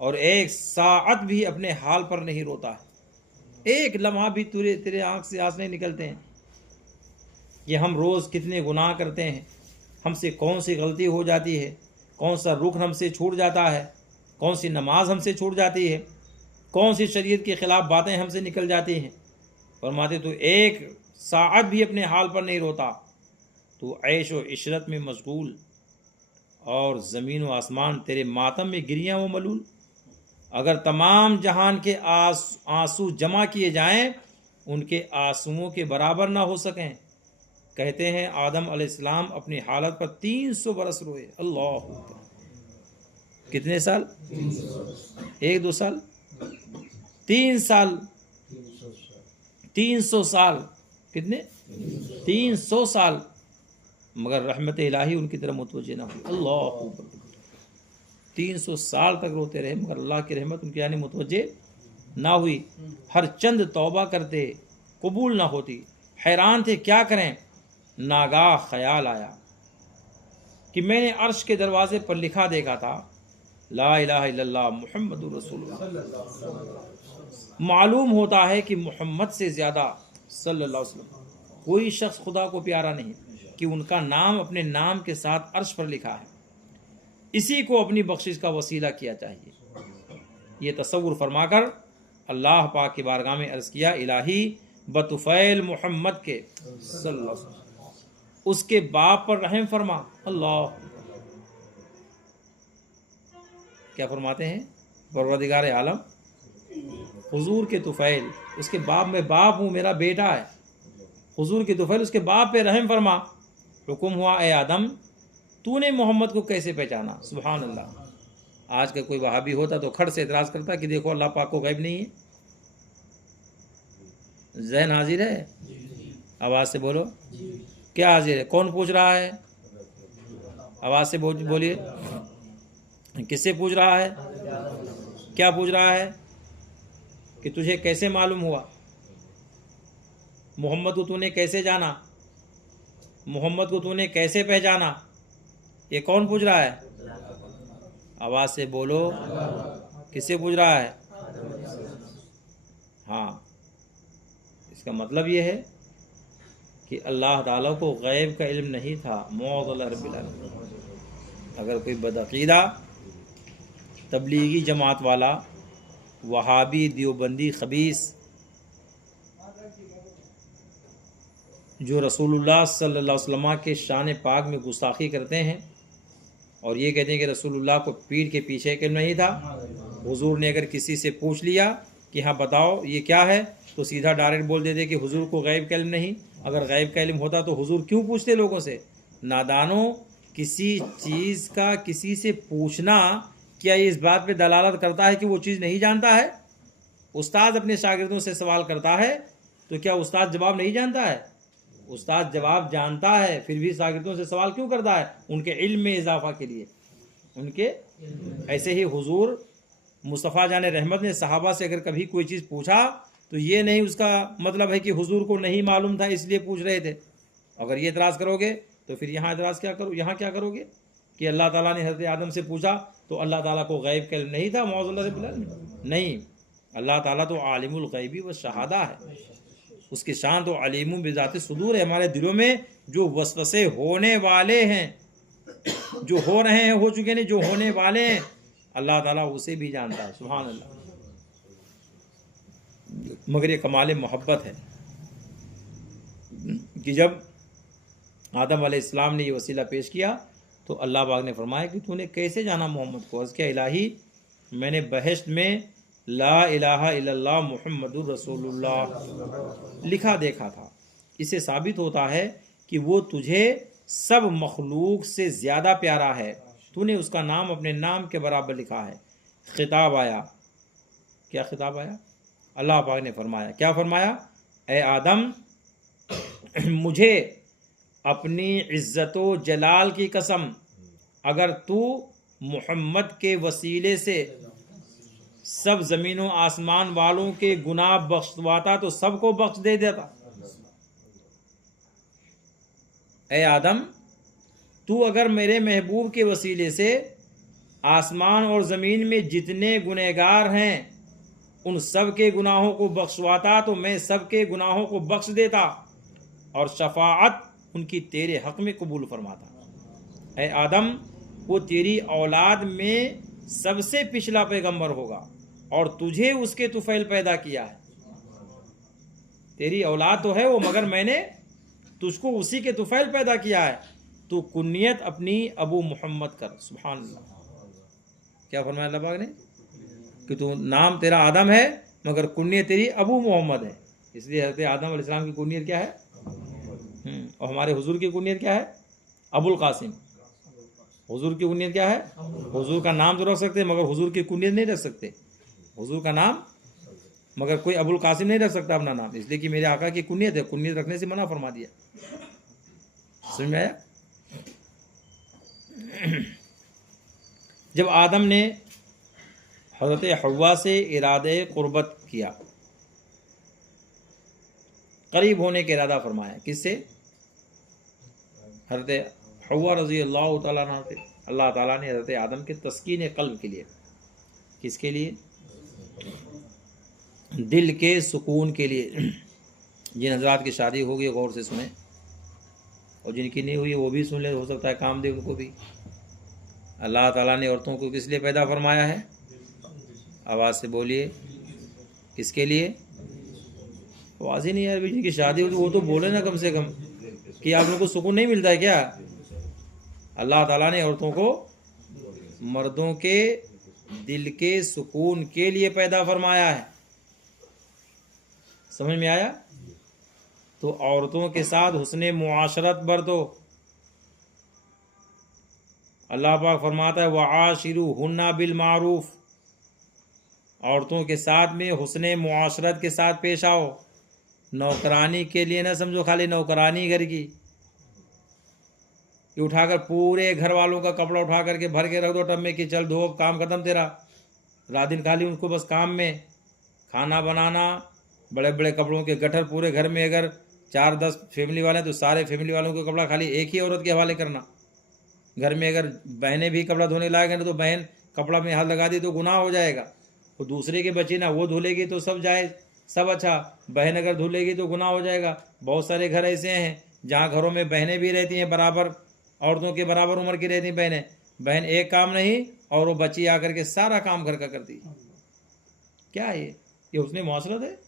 और एक साअत भी अपने हाल पर नहीं रोता है। एक लम्हा भी तेरे आंख से आंसू नहीं निकलते हैं। ये हम रोज़ कितने गुनाह करते हैं, हमसे कौन सी गलती हो जाती है, कौन सा रुकन हमसे छूट जाता है, कौन सी नमाज हमसे छूट जाती है, कौन सी शरीयत के ख़िलाफ़ बातें हमसे निकल जाती हैं। फरमाते तो एक साअत भी अपने हाल पर नहीं रोता, तो ऐश व इशरत में मशगूल और ज़मीन व आसमान तेरे मातम में गिरियाँ व मलूल। अगर तमाम जहान के आंसू जमा किए जाएं, उनके आंसुओं के बराबर ना हो सकें। कहते हैं आदम अलैहिस्सलाम अपनी हालत पर 300 बरस रोए। अल्लाह, कितने साल? 1-2 साल, 3 साल, 300 साल, कितने? 300 साल, मगर रहमत इलाही उनकी तरफ मुतवज्जे ना हुई। अल्लाह, 300 साल तक रोते रहे, मगर अल्लाह की रहमत उनके यानी मुतवज्जे ना हुई। हर चंद तौबा करते, कबूल ना होती। हैरान थे क्या करें। नागाह ख्याल आया कि मैंने अर्श के दरवाजे पर लिखा देखा था, ला इलाहा इल्लल्लाह मुहम्मदुर रसूलुल्लाह। मालूम होता है कि मोहम्मद से ज़्यादा सल्लल्लाहु अलैहि वसल्लम कोई शख्स खुदा को प्यारा नहीं, कि उनका नाम अपने नाम के साथ अर्श पर लिखा है। इसी को अपनी बख्शिश का वसीला किया चाहिए। ये तसव्वुर फरमाकर अल्लाह पाक की बारगाह में अर्ज़ किया, इलाही बतुफ़ैल मोहम्मद के सल्लल्लाहु अलैहि वसल्लम उसके बाप पर रहम फरमा। अल्लाह, क्या फरमाते हैं परवरदिगार आलम, हुजूर के तुफ़ैल, उसके बाप, में बाप हूँ, मेरा बेटा है, हुजूर के तुफ़ैल, उसके बाप पे रहम फरमा। हुक्म हुआ, ए आदम, तूने मोहम्मद को कैसे पहचाना? सुभान अल्लाह। आज का कोई वहाबी होता तो खड़ से एतराज़ करता कि देखो अल्लाह पाक को गैब नहीं है। ज़हन हाजिर है? आवाज़ से बोलो, क्या हाजिर है? कौन पूछ रहा है? आवाज़ से बोलिए, किससे पूछ रहा है? क्या पूछ रहा है? कि तुझे कैसे मालूम हुआ? मोहम्मद को तूने कैसे जाना? मोहम्मद को तूने कैसे पहचाना? ये कौन पूछ रहा है? आवाज़ से बोलो, किससे पूछ रहा है? हाँ, इसका मतलब ये है कि अल्लाह ताला को गैब का इल्म नहीं था। मौज़ रब्बिल आलमीन। अगर कोई बदअक़ीदा तबलीगी जमात वाला, वहाबी, देवबंदी, खबीस, जो रसूलुल्लाह सल्लल्लाहु अलैहि वसल्लम के शान पाक में गुस्ताखी करते हैं और ये कहते हैं कि रसूलुल्लाह को पीठ के पीछे का इल्म नहीं था। हुजूर ने अगर किसी से पूछ लिया कि हाँ बताओ ये क्या है, तो सीधा डायरेक्ट बोल देते कि हुजूर को गैब का इल्म नहीं। अगर गैब का इल्म होता तो हुजूर क्यों पूछते लोगों से? नादानो, किसी चीज़ का किसी से पूछना क्या ये इस बात पे दलालत करता है कि वो चीज़ नहीं जानता है? उस्ताद अपने शागिर्दों से सवाल करता है तो क्या उस्ताद जवाब नहीं जानता है? उस्ताद जवाब जानता है, फिर भी शागिर्दों से सवाल क्यों करता है? उनके इल्म में इजाफा के लिए, उनके। ऐसे ही हुजूर मुस्तफ़ा जान रहमत ने सहाबा से अगर कभी कोई चीज़ पूछा तो ये नहीं उसका मतलब है कि हुजूर को नहीं मालूम था इसलिए पूछ रहे थे। अगर ये एतराज़ करोगे तो फिर यहाँ एतराज़ क्या करो, यहाँ क्या करोगे कि अल्लाह ताला ने हज़रत आदम से पूछा तो अल्लाह ताला को गैब का इल्म नहीं था? मौज़ूद नहीं, अल्लाह ताला तो आलिमुल गैबी व शहादा है। उसकी शान तो अलीमु बिज़ाति सुदूर है। हमारे दिलों में जो वसवसे होने वाले हैं, जो हो रहे हैं, हो चुके नहीं, जो होने वाले हैं, अल्लाह ताला उसे भी जानता है, सुभान अल्लाह। मगर ये कमाल मोहब्बत है कि जब आदम अलैहिस्सलाम ने ये वसीला पेश किया तो अल्लाह पाक ने फरमाया कि तूने कैसे जाना मोहम्मद को? अर्ज़ किया इलाही, मैंने बहश्त में ला इलाहा इल्लल्लाह मुहम्मदुर रसूलुल्लाह लिखा देखा था। इससे साबित होता है कि वो तुझे सब मखलूक से ज़्यादा प्यारा है, तूने उसका नाम अपने नाम के बराबर लिखा है। खिताब आया, क्या खिताब आया? अल्लाह पाक ने फरमाया, क्या फरमाया? ए आदम, मुझे अपनी इज़्ज़तो जलाल की कसम, अगर तू मोहम्मद के वसीले से सब ज़मीनों आसमान वालों के गुनाह बख्शवाता तो सबको बख्श दे देता। ए आदम, तू अगर मेरे महबूब के वसीले से आसमान और ज़मीन में जितने गुनहगार हैं उन सब के गुनाहों को बख्शवाता तो मैं सब के गुनाहों को बख्श देता और शफाअत उनकी तेरे हक़ में कबूल फरमाता। ए आदम, वो तेरी औलाद में सबसे पिछला पैगंबर होगा और तुझे उसके तुफैल पैदा किया है। तेरी औलाद तो है वो, मगर मैंने तुझको उसी के तुफैल पैदा किया है। तू कुन्नियत अपनी अबू मोहम्मद कर। सुभान अल्लाह, क्या फरमाया अल्लाह पाक ने कि तू नाम तेरा आदम है मगर कुन्नियत तेरी अबू मोहम्मद है। इसलिए हज़रत आदम अलैहिस्सलाम की कुन्नियत क्या है? और हमारे हुजूर की कुन्नियत क्या है? अबुल कासिम। हुजूर की कुन्नियत क्या है? हुजूर का नाम तो रख सकते हैं मगर हुजूर की कुन्नियत नहीं रख सकते। हुजूर का नाम मगर कोई अबुल कासिम नहीं रख सकता अपना नाम, इसलिए कि मेरे आका की कुन्नियत है, कुन्नियत रखने से मना फरमा दिया। समझ में आया? जब आदम ने हज़रत हव्वा से इरादे कुर्बत किया, करीब होने का इरादा फरमाया, किससे? हज़रत हव्वा रज़ी अल्लाह ताला अन्हा से अल्लाह ताला ने हज़रत आदम के तस्कीन क़ल्ब के लिए, किसके लिए? दिल के सुकून के लिए। जिन हज़रात की शादी हो गई गौर से सुने, और जिनकी नहीं हुई वो भी सुन ले, हो सकता है काम दे उनको भी। अल्लाह ताला ने औरतों को किस लिए पैदा फरमाया है? आवाज़ से बोलिए, किसके लिए? आवाज़ ही नहीं यार, जिनकी शादी हुई वो तो बोले ना कम से कम, कि आप लोगों को सुकून नहीं मिलता है क्या? अल्लाह ताला ने औरतों को मर्दों के दिल के सुकून के लिए पैदा फरमाया है। समझ में आया? तो औरतों के साथ हुस्ने मुआशरत बरतो। अल्लाह पाक फरमाता है वआशिरुहुन्ना बिल मारूफ, औरतों के साथ में हुस्ने मुआशरत के साथ पेश आओ। नौकरानी के लिए ना समझो खाली नौकरानी घर की, कि उठाकर पूरे घर वालों का कपड़ा उठा करके भर के रख दो टब में कि चल धो, काम खत्म तेरा। रात दिन खाली उनको बस काम में, खाना बनाना, बड़े बड़े कपड़ों के गठर पूरे घर में, अगर 4-10 फैमिली वाले हैं तो सारे फैमिली वालों के कपड़ा खाली एक ही औरत के हवाले करना। घर में अगर बहनें भी कपड़ा धोने लायक ना तो बहन कपड़ा में हाथ लगा दी तो गुनाह हो जाएगा। तो दूसरे के बच्चे ना वो धुलेगी तो सब जाए, सब अच्छा, बहन अगर धुलेगी तो गुनाह हो जाएगा। बहुत सारे घर ऐसे हैं जहाँ घरों में बहनें भी रहती हैं, बराबर औरतों के बराबर उम्र की रहती बहनें, बहन एक काम नहीं और वो बच्ची आकर के सारा काम घर का करती। क्या है ये उसने मुआशरत है?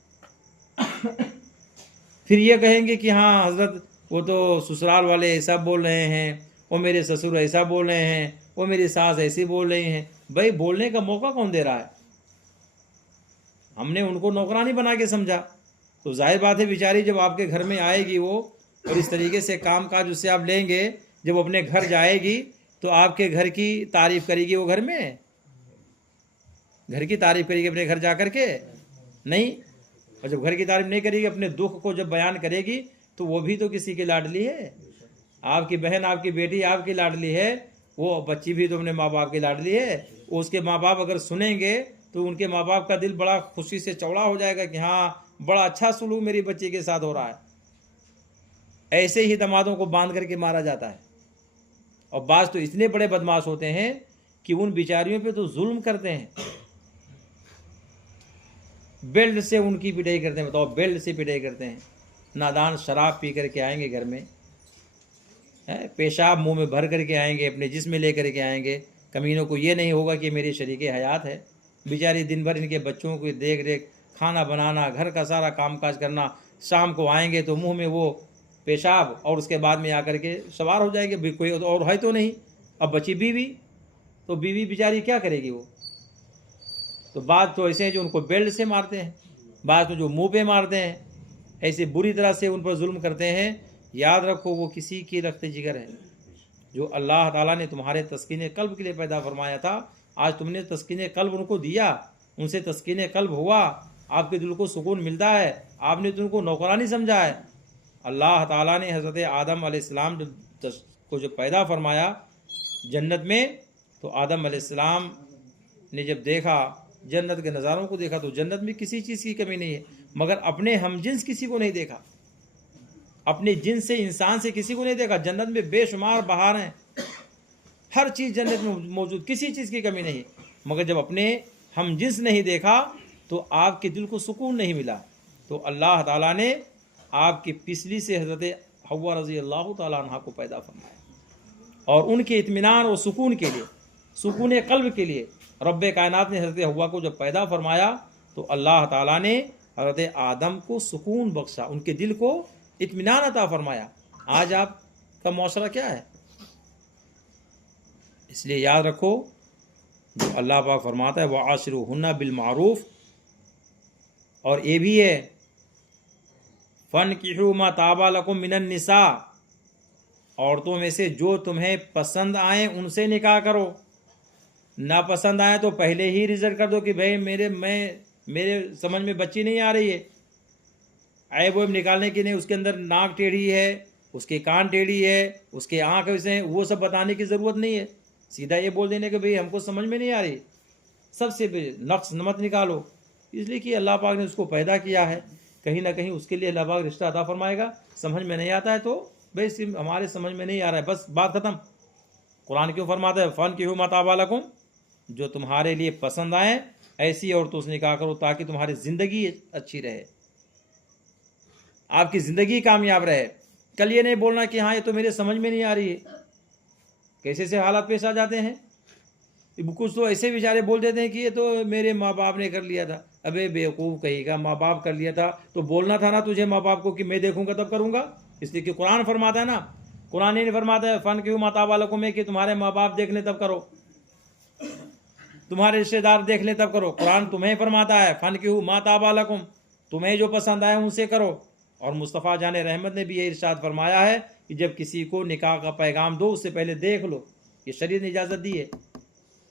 फिर ये कहेंगे कि हाँ हजरत वो तो ससुराल वाले ऐसा बोल रहे हैं, वो मेरे ससुर ऐसा बोल रहे हैं, वो मेरी सास ऐसी बोल रही हैं। भाई बोलने का मौका कौन दे रहा है? हमने उनको नौकरानी बना के समझा, तो जाहिर बात है बेचारी जब आपके घर में आएगी वो और इस तरीके से काम काज उससे आप लेंगे, जब अपने घर जाएगी तो आपके घर की तारीफ करेगी वो घर में? घर की तारीफ करेगी अपने घर जा कर के? नहीं। और जब घर की तारीफ नहीं करेगी, अपने दुख को जब बयान करेगी तो वो भी तो किसी की लाडली है। आपकी बहन, आपकी बेटी आपकी लाडली है, वो बच्ची भी तो अपने माँ बाप की लाडली है। उसके माँ बाप अगर सुनेंगे तो उनके माँ बाप का दिल बड़ा खुशी से चौड़ा हो जाएगा कि हाँ बड़ा अच्छा सुलूक मेरी बच्ची के साथ हो रहा है। ऐसे ही दमादों को बांध करके मारा जाता है। और बाज तो इतने बड़े बदमाश होते हैं कि उन बिचारियों पे तो जुल्म करते हैं, बेल्ट से उनकी पिटाई करते हैं। बताओ, बेल्ट से पिटाई करते हैं। नादान शराब पी करके आएंगे घर में, पेशाब मुंह में भर करके आएंगे, अपने जिस्म में ले करके आएंगे, कमीनों को ये नहीं होगा कि मेरे शरीके हयात है। बेचारी दिन भर इनके बच्चों की देख रेख, खाना बनाना, घर का सारा कामकाज करना, शाम को आएंगे तो मुंह में वो पेशाब और उसके बाद में आकर के सवार हो जाएंगे। भी कोई और है तो नहीं। अब बची बीवी, तो बीवी बेचारी क्या करेगी वो। तो बात तो ऐसे है जो उनको बेल्ट से मारते हैं, बात तो जो मुंह पे मारते हैं, ऐसे बुरी तरह से उन पर जुल्म करते हैं। याद रखो वो किसी की रख्ते जिगर है जो अल्लाह ताला ने तुम्हारे तस्कीन कल्ब के लिए पैदा फरमाया था। आज तुमने तस्कीन कल्ब उनको दिया, उनसे तस्कीन कल्ब हुआ, आपके दिल को सुकून मिलता है, आपने तो उनको नौकरानी समझा है। अल्लाह ताला ने हज़रत आदम अलैहिस्सलाम को जब पैदा फरमाया जन्नत में, तो आदम अलैहिस्सलाम ने जब देखा जन्नत के नज़ारों को देखा तो जन्नत में किसी चीज़ की कमी नहीं है, मगर अपने हमजिन्स किसी को नहीं देखा, अपने जिन्स से, इंसान से किसी को नहीं देखा। जन्नत में बेशुमार बहार हैं, हर चीज़ जन्नत में मौजूद, किसी चीज़ की कमी नहीं, मगर जब अपने हमजिन्स नहीं देखा तो आपके दिल को सुकून नहीं मिला। तो अल्लाह ताला ने आपकी पिछली से हज़रत हव्वा रज़ी अल्लाह ताला अन्हा को पैदा फरमाया और उनके इत्मीनान और सुकून के लिए, सुकून कल्ब के लिए रब्बे कायनात ने हज़रत हव्वा को जब पैदा फरमाया तो अल्लाह ताला ने हज़रत आदम को सुकून बख्शा, उनके दिल को इत्मीनान अता फरमाया। आज आपका मौशरा क्या है। इसलिए याद रखो जो अल्लाह पाक फरमाता है वह आशिरुहुन्ना बिल मारूफ, और ये भी है फनकिहू मा ताबा लकुम मिनन निसा, औरतों में से जो तुम्हें पसंद आए उनसे निकाह करो, ना पसंद आए तो पहले ही रिजल्ट कर दो कि भाई मेरे समझ में बच्ची नहीं आ रही है। ऐब वैब निकालने की नहीं, उसके अंदर नाक टेढ़ी है, उसके कान टेढ़ी है, उसके आँख ऐसे हैं, वो सब बताने की ज़रूरत नहीं है। सीधा ये बोल देने के भाई हमको समझ में नहीं आ रही, सबसे नक्स मत निकालो, इसलिए कि अल्लाह पाक ने उसको पैदा किया है, कहीं ना कहीं उसके लिए अल्लाह पाक रिश्ता अता फरमाएगा। समझ में नहीं आता है तो भाई हमारे समझ में नहीं आ रहा है, बस बात ख़त्म। कुरान क्यों फरमाता है फ़न की मताबा लकुम, जो तुम्हारे लिए पसंद आए ऐसी औरतों से निकाह करो ताकि तुम्हारी ज़िंदगी अच्छी रहे, आपकी ज़िंदगी कामयाब रहे। कल ये नहीं बोलना कि हाँ ये तो मेरे समझ में नहीं आ रही है। कैसे से हालात पेश आ जाते हैं, कुछ तो ऐसे बेचारे बोल देते हैं कि ये तो मेरे माँ बाप ने कर लिया था। अबे बेवकूफ़ कहेगा, माँ बाप कर लिया था तो बोलना था ना तुझे माँ बाप को कि मैं देखूंगा तब करूंगा। इसलिए कि कुरान फरमाता है ना, कुरान ने फरमाता है फ़न क्यों माता वालों में कि तुम्हारे माँ बाप देख ले तब करो, तुम्हारे रिश्तेदार देख ले तब करो। कुरान तुम्हें फरमाता है फ़न क्यों माता वालकुम, तुम्हें जो पसंद आए उनसे करो। और मुस्तफ़ा जान रहमत ने भी ये इरशाद फरमाया है कि जब किसी को निकाह का पैगाम दो उससे पहले देख लो। ये शरीयत ने इजाज़त दी है,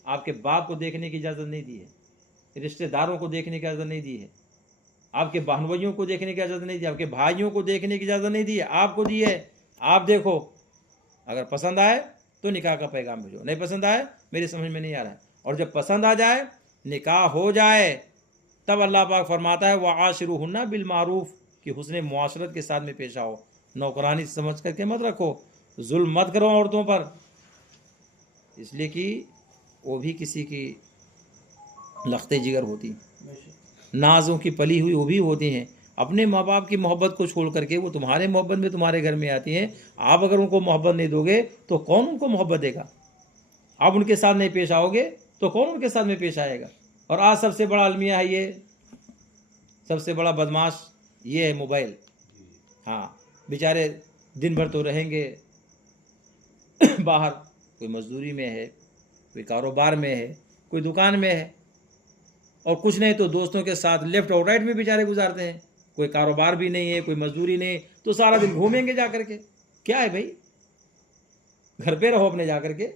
आपके बाप को देखने की इजाज़त नहीं दी है, रिश्तेदारों को देखने की इजाज़त नहीं दी है, आपके बहनोइयों को देखने की इजाज़त नहीं दी, आपके भाइयों को देखने की इजाज़त नहीं दी है, आपको दी है। आप देखो, अगर पसंद आए तो निकाह का पैगाम भेजो, नहीं पसंद आए मेरी समझ में नहीं आ रहा है। और जब पसंद आ जाए, निकाह हो जाए, तब अल्लाह पाक फरमाता है वह आशिरुहुन्ना बिल मारूफ, कि हुस्न मुआशरत के साथ में पेश आओ, नौकरानी समझ करके मत रखो, जुल्म मत करो औरतों पर, इसलिए कि वो भी किसी की लख्ते जिगर होती, नाजों की पली हुई वो भी होती हैं। अपने माँ बाप की मोहब्बत को छोड़ करके वो तुम्हारे मोहब्बत में तुम्हारे घर में आती हैं। आप अगर उनको मोहब्बत नहीं दोगे तो कौन उनको मोहब्बत देगा। आप उनके साथ नहीं पेश आओगे तो कौन उनके साथ में पेश आएगा। और आज सबसे बड़ा अलमिया है ये, सबसे बड़ा बदमाश ये है मोबाइल। हाँ, बेचारे दिन भर तो रहेंगे बाहर, कोई मजदूरी में है, कोई कारोबार में है, कोई दुकान में है, और कुछ नहीं तो दोस्तों के साथ लेफ्ट और राइट में बेचारे गुजारते हैं। कोई कारोबार भी नहीं है, कोई मजदूरी नहीं, तो सारा दिन घूमेंगे जा करके। क्या है भाई, घर पे रहो अपने जा करके,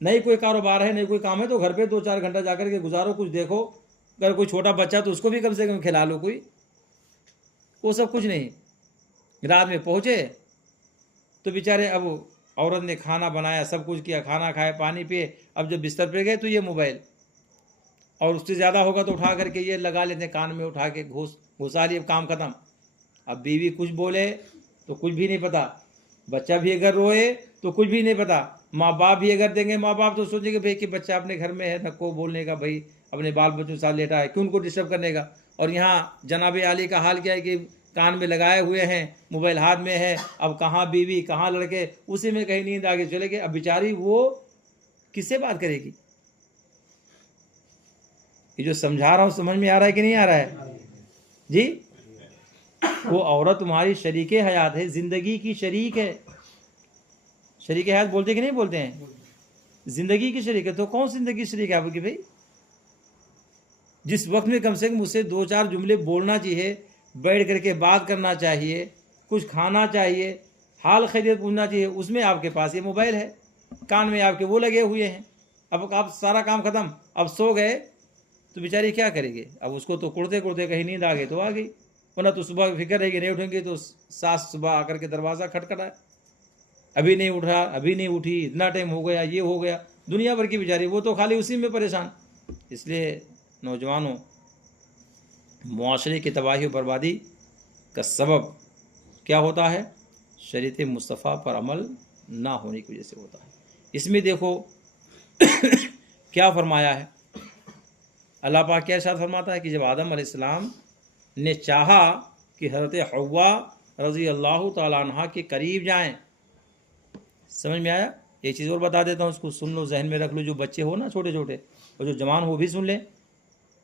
नहीं कोई कारोबार है नहीं कोई काम है तो घर पे 2-4 घंटा जा करके गुजारो, कुछ देखो। अगर कोई छोटा बच्चा तो उसको भी कम से कम खिला लो कोई, वो सब कुछ नहीं। रात में पहुँचे तो बेचारे, अब औरत ने खाना बनाया, सब कुछ किया, खाना खाए, पानी पिए, अब जब बिस्तर पे गए तो ये मोबाइल, और उससे ज़्यादा होगा तो उठा करके ये लगा लेते हैं कान में, उठा के घुसा लिए, काम ख़त्म। अब बीवी कुछ बोले तो कुछ भी नहीं पता, बच्चा भी अगर रोए तो कुछ भी नहीं पता, माँ बाप भी अगर देंगे, माँ बाप तो सोचेंगे भाई कि बच्चा अपने घर में है, न को बोलने का, भाई अपने बाल बच्चों के साथ लेटा है, क्यों उनको डिस्टर्ब करने का। और यहाँ जनाब आली का हाल क्या है कि कान में लगाए हुए हैं, मोबाइल हाथ में है, अब कहाँ बीवी कहाँ लड़के, उसी में कहीं नींद आगे चले गए। अब बेचारी वो किससे बात करेगी? ये जो समझा रहा हूं समझ में आ रहा है कि नहीं आ रहा है जी? वो औरत तुम्हारी शरीके हयात है, जिंदगी की शरीक है। शरीके हयात बोलते कि नहीं बोलते हैं? जिंदगी की शरीक है। तो कौन सी जिंदगी की शरीक है आपकी भाई? जिस वक्त में कम से कम उससे 2-4 जुमले बोलना चाहिए, बैठ करके बात करना चाहिए, कुछ खाना चाहिए, हाल खैरियत पूछना चाहिए, उसमें आपके पास ये मोबाइल है, कान में आपके वो लगे हुए हैं। अब आप सारा काम खत्म, अब सो गए तो बेचारी क्या करेगी? अब उसको तो कुड़ते कुड़ते कहीं नींद आ गई तो आ गई, वरना तो सुबह फिक्र रहेगी नहीं उठेंगे तो सास सुबह आकर के दरवाज़ा खटखटाए, अभी नहीं उठ रहा, अभी नहीं उठी, इतना टाइम हो गया, ये हो गया, दुनिया भर की बेचारी, वो तो खाली उसी में परेशान। इसलिए नौजवानों, मुआशरे की तबाही और बर्बादी का सबब क्या होता है? शरीयत मुस्तफ़ा पर अमल ना होने की वजह से होता है। इसमें देखो क्या फरमाया है अल्लाह पाक, क्या इरशाद फरमाता है कि जब आदम अलैहिस्सलाम ने चाहा कि हज़रत हव्वा रज़ी अल्लाह ताला अन्हा के करीब जाएं, समझ में आया? एक चीज़ और बता देता हूँ, उसको सुन लो, जहन में रख लो। जो बच्चे हो ना छोटे छोटे और जो जवान हो भी सुन लें।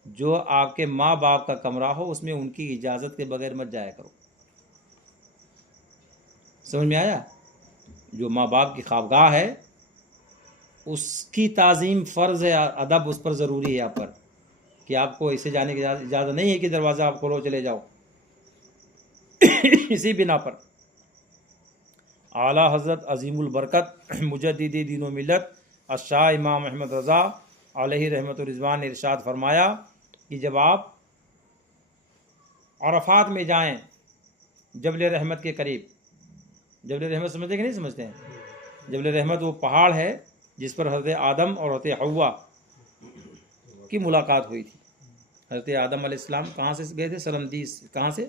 जो आपके माँ बाप का कमरा हो उसमें उनकी इजाज़त के बगैर मत जाया करो। समझ में आया? जो माँ बाप की ख्वाबगाह है उसकी ताज़ीम फ़र्ज़ है, अदब उस पर ज़रूरी है आप पर, कि आपको ऐसे जाने की इजाज़त नहीं है कि दरवाज़ा आप खोलो चले जाओ। इसी बिना पर आला हज़रत अज़ीमुल बरकत मुजद्दिद दीन व मिल्लत शाह इमाम अहमद रज़ा अलैहि रहमत व रिज़वान ने इरशाद फरमाया कि जब आप अरफात में जाएं, जबल रहमत के करीब, जबल रहमत समझते कि नहीं समझते हैं? जबल रहमत वो पहाड़ है जिस पर हज़रत आदम और हज़रत हव्वा की मुलाकात हुई थी। हज़रत आदम अलैहिस्सलाम कहाँ से गए थे? सरंदीस, कहाँ से?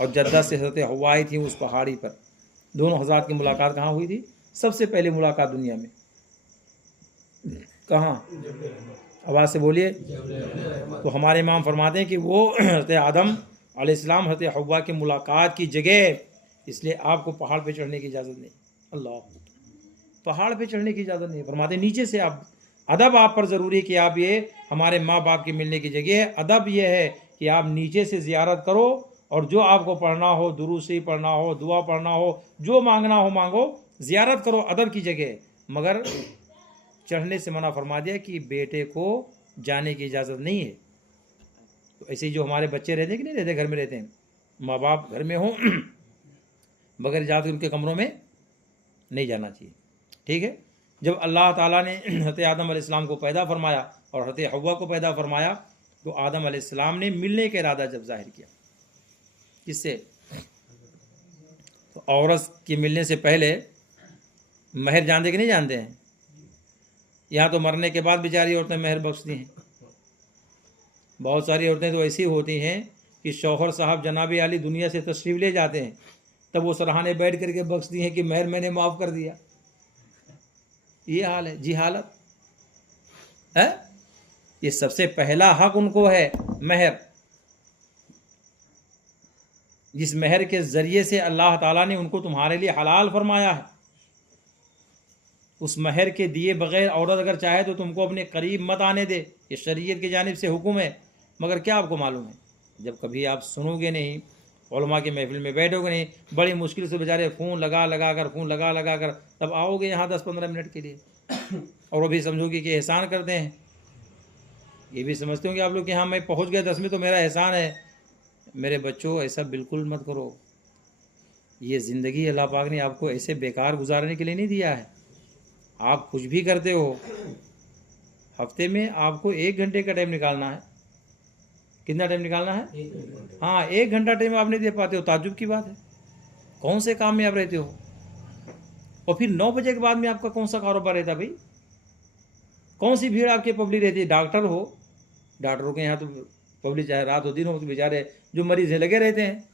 और जद्दा से हज़रत हव्वा आई थी उस पहाड़ी पर। दोनों हज़रात की मुलाकात कहाँ हुई थी? सबसे पहले मुलाकात दुनिया में कहाँ? आवाज़ से बोलिए। तो हमारे इमाम फरमाते हैं कि वो हज़रत आदम अलैहिस्सलाम हज़रत हव्वा की मुलाकात की जगह, इसलिए आपको पहाड़ पे चढ़ने की इजाज़त नहीं। अल्लाह, पहाड़ पे चढ़ने की इजाज़त नहीं। फरमाते नीचे से आप, अदब आप पर ज़रूरी है कि आप, ये हमारे माँ बाप की मिलने की जगह है, अदब यह है कि आप नीचे से ज़ियारत करो और जो आपको पढ़ना हो, दुरूसी पढ़ना हो, दुआ पढ़ना हो, जो मांगना हो मांगो, ज़ियारत करो, अदब की जगह। मगर चढ़ने से मना फरमा दिया कि बेटे को जाने की इजाज़त नहीं है। तो ऐसे ही जो हमारे बच्चे रहते हैं कि नहीं रहते, घर में रहते हैं, माँ बाप घर में हों बगैर इजाज़त उनके कमरों में नहीं जाना चाहिए। ठीक है? जब अल्लाह ताला ने हज़रत आदम अलैहिस्सलाम को पैदा फरमाया और हज़रत हव्वा को पैदा फरमाया, तो आदम अलैहिस्सलाम ने मिलने का इरादा जब जाहिर किया, किससे? तो औरत के मिलने से पहले महर जानते कि नहीं जानते हैं? यहाँ तो मरने के बाद बेचारी औरतें महर बख्शती हैं। बहुत सारी औरतें तो ऐसी होती हैं कि शौहर साहब जनाबे आली दुनिया से तशरीफ़ ले जाते हैं, तब वो सराहने बैठ करके बख्शती हैं कि महर मैंने माफ़ कर दिया। ये हाल है जी, हालत है। ये सबसे पहला हक उनको है महर, जिस महर के ज़रिए से अल्लाह ताला ने उनको तुम्हारे लिए हलाल फरमाया है। उस महर के दिए बगैर औरत अगर चाहे तो तुमको अपने करीब मत आने दे, ये शरीयत की जानिब से हुक्म है। मगर क्या आपको मालूम है, जब कभी आप सुनोगे नहीं, उलमा के महफिल में बैठोगे नहीं, बड़ी मुश्किल से बेचारे फ़ोन लगा लगा कर तब आओगे यहाँ 10-15 मिनट के लिए, और वो भी समझोगे कि एहसान करते हैं। ये भी समझते होंगे आप लोग कि हाँ मैं पहुँच गया 10 में तो मेरा एहसान है। मेरे बच्चों, ऐसा बिल्कुल मत करो। ये ज़िंदगी अल्लाह पाक ने आपको ऐसे बेकार गुजारने के लिए नहीं दिया है। आप कुछ भी करते हो, हफ्ते में आपको 1 घंटे का टाइम निकालना है। कितना टाइम निकालना है? हाँ, 1 घंटा टाइम आप नहीं दे पाते हो, ताज्जुब की बात है। कौन से काम में आप रहते हो? और फिर 9 बजे के बाद में आपका कौन सा कारोबार रहता है भाई? कौन सी भीड़ आपकी पब्लिक रहती है? डॉक्टर हो, डॉक्टरों के यहाँ तो पब्लिक चाहे रात हो दिन हो, तो बेचारे जो मरीज है लगे रहते हैं।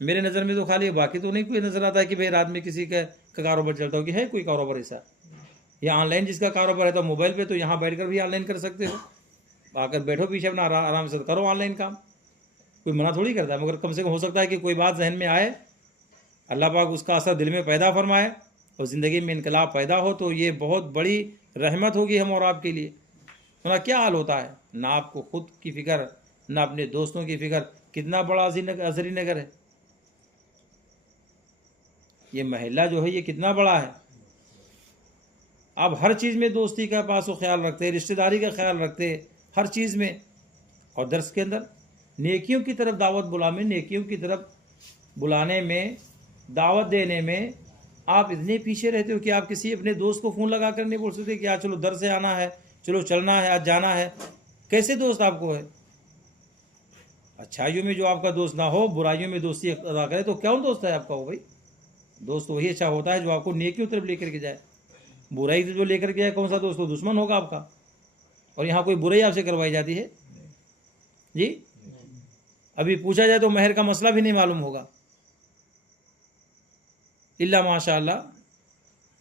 मेरे नज़र में तो खाली, बाकी तो नहीं कोई नज़र आता है कि भाई रात में किसी का कारोबार चलता हो, कि है कोई कारोबार ऐसा। या ऑनलाइन जिसका कारोबार है तो मोबाइल पे तो यहाँ बैठकर भी ऑनलाइन कर सकते हो, आकर बैठो पीछे अपना आराम से करो ऑनलाइन काम, कोई मना थोड़ी करता है। मगर कम से कम हो सकता है कि कोई बात जहन में आए, अल्लाह पाक उसका असर दिल में पैदा फरमाए, और ज़िंदगी में इनकलाब पैदा हो तो ये बहुत बड़ी रहमत होगी हम और आपके लिए। वरना क्या हाल होता है, ना आपको खुद की फ़िक्र, ना अपने दोस्तों की फ़िक्र। कितना बड़ा अजरी नगर है ये महल्ला जो है, ये कितना बड़ा है। आप हर चीज़ में दोस्ती का पास ख्याल रखते, रिश्तेदारी का ख्याल रखते, हर चीज़ में। और दर्स के अंदर नेकियों की तरफ दावत बुलाने, नेकियों की तरफ बुलाने में, दावत देने में आप इतने पीछे रहते हो कि आप किसी अपने दोस्त को फ़ोन लगा कर नहीं बोल सकते कि आज चलो दर से आना है, चलो चलना है, आज जाना है। कैसे दोस्त आपको है? अच्छाइयों में जो आपका दोस्त ना हो, बुराइयों में दोस्ती अदा करे, तो कौन दोस्त है आपका? वो भाई दोस्त वही अच्छा होता है जो आपको नेकियों तरफ लेकर के जाए। बुराई से जो लेकर के जाए, कौन सा दोस्त? तो दुश्मन होगा आपका। और यहाँ कोई बुराई आपसे करवाई जाती है जी? अभी पूछा जाए तो महर का मसला भी नहीं मालूम होगा, इल्ला माशाअल्लाह।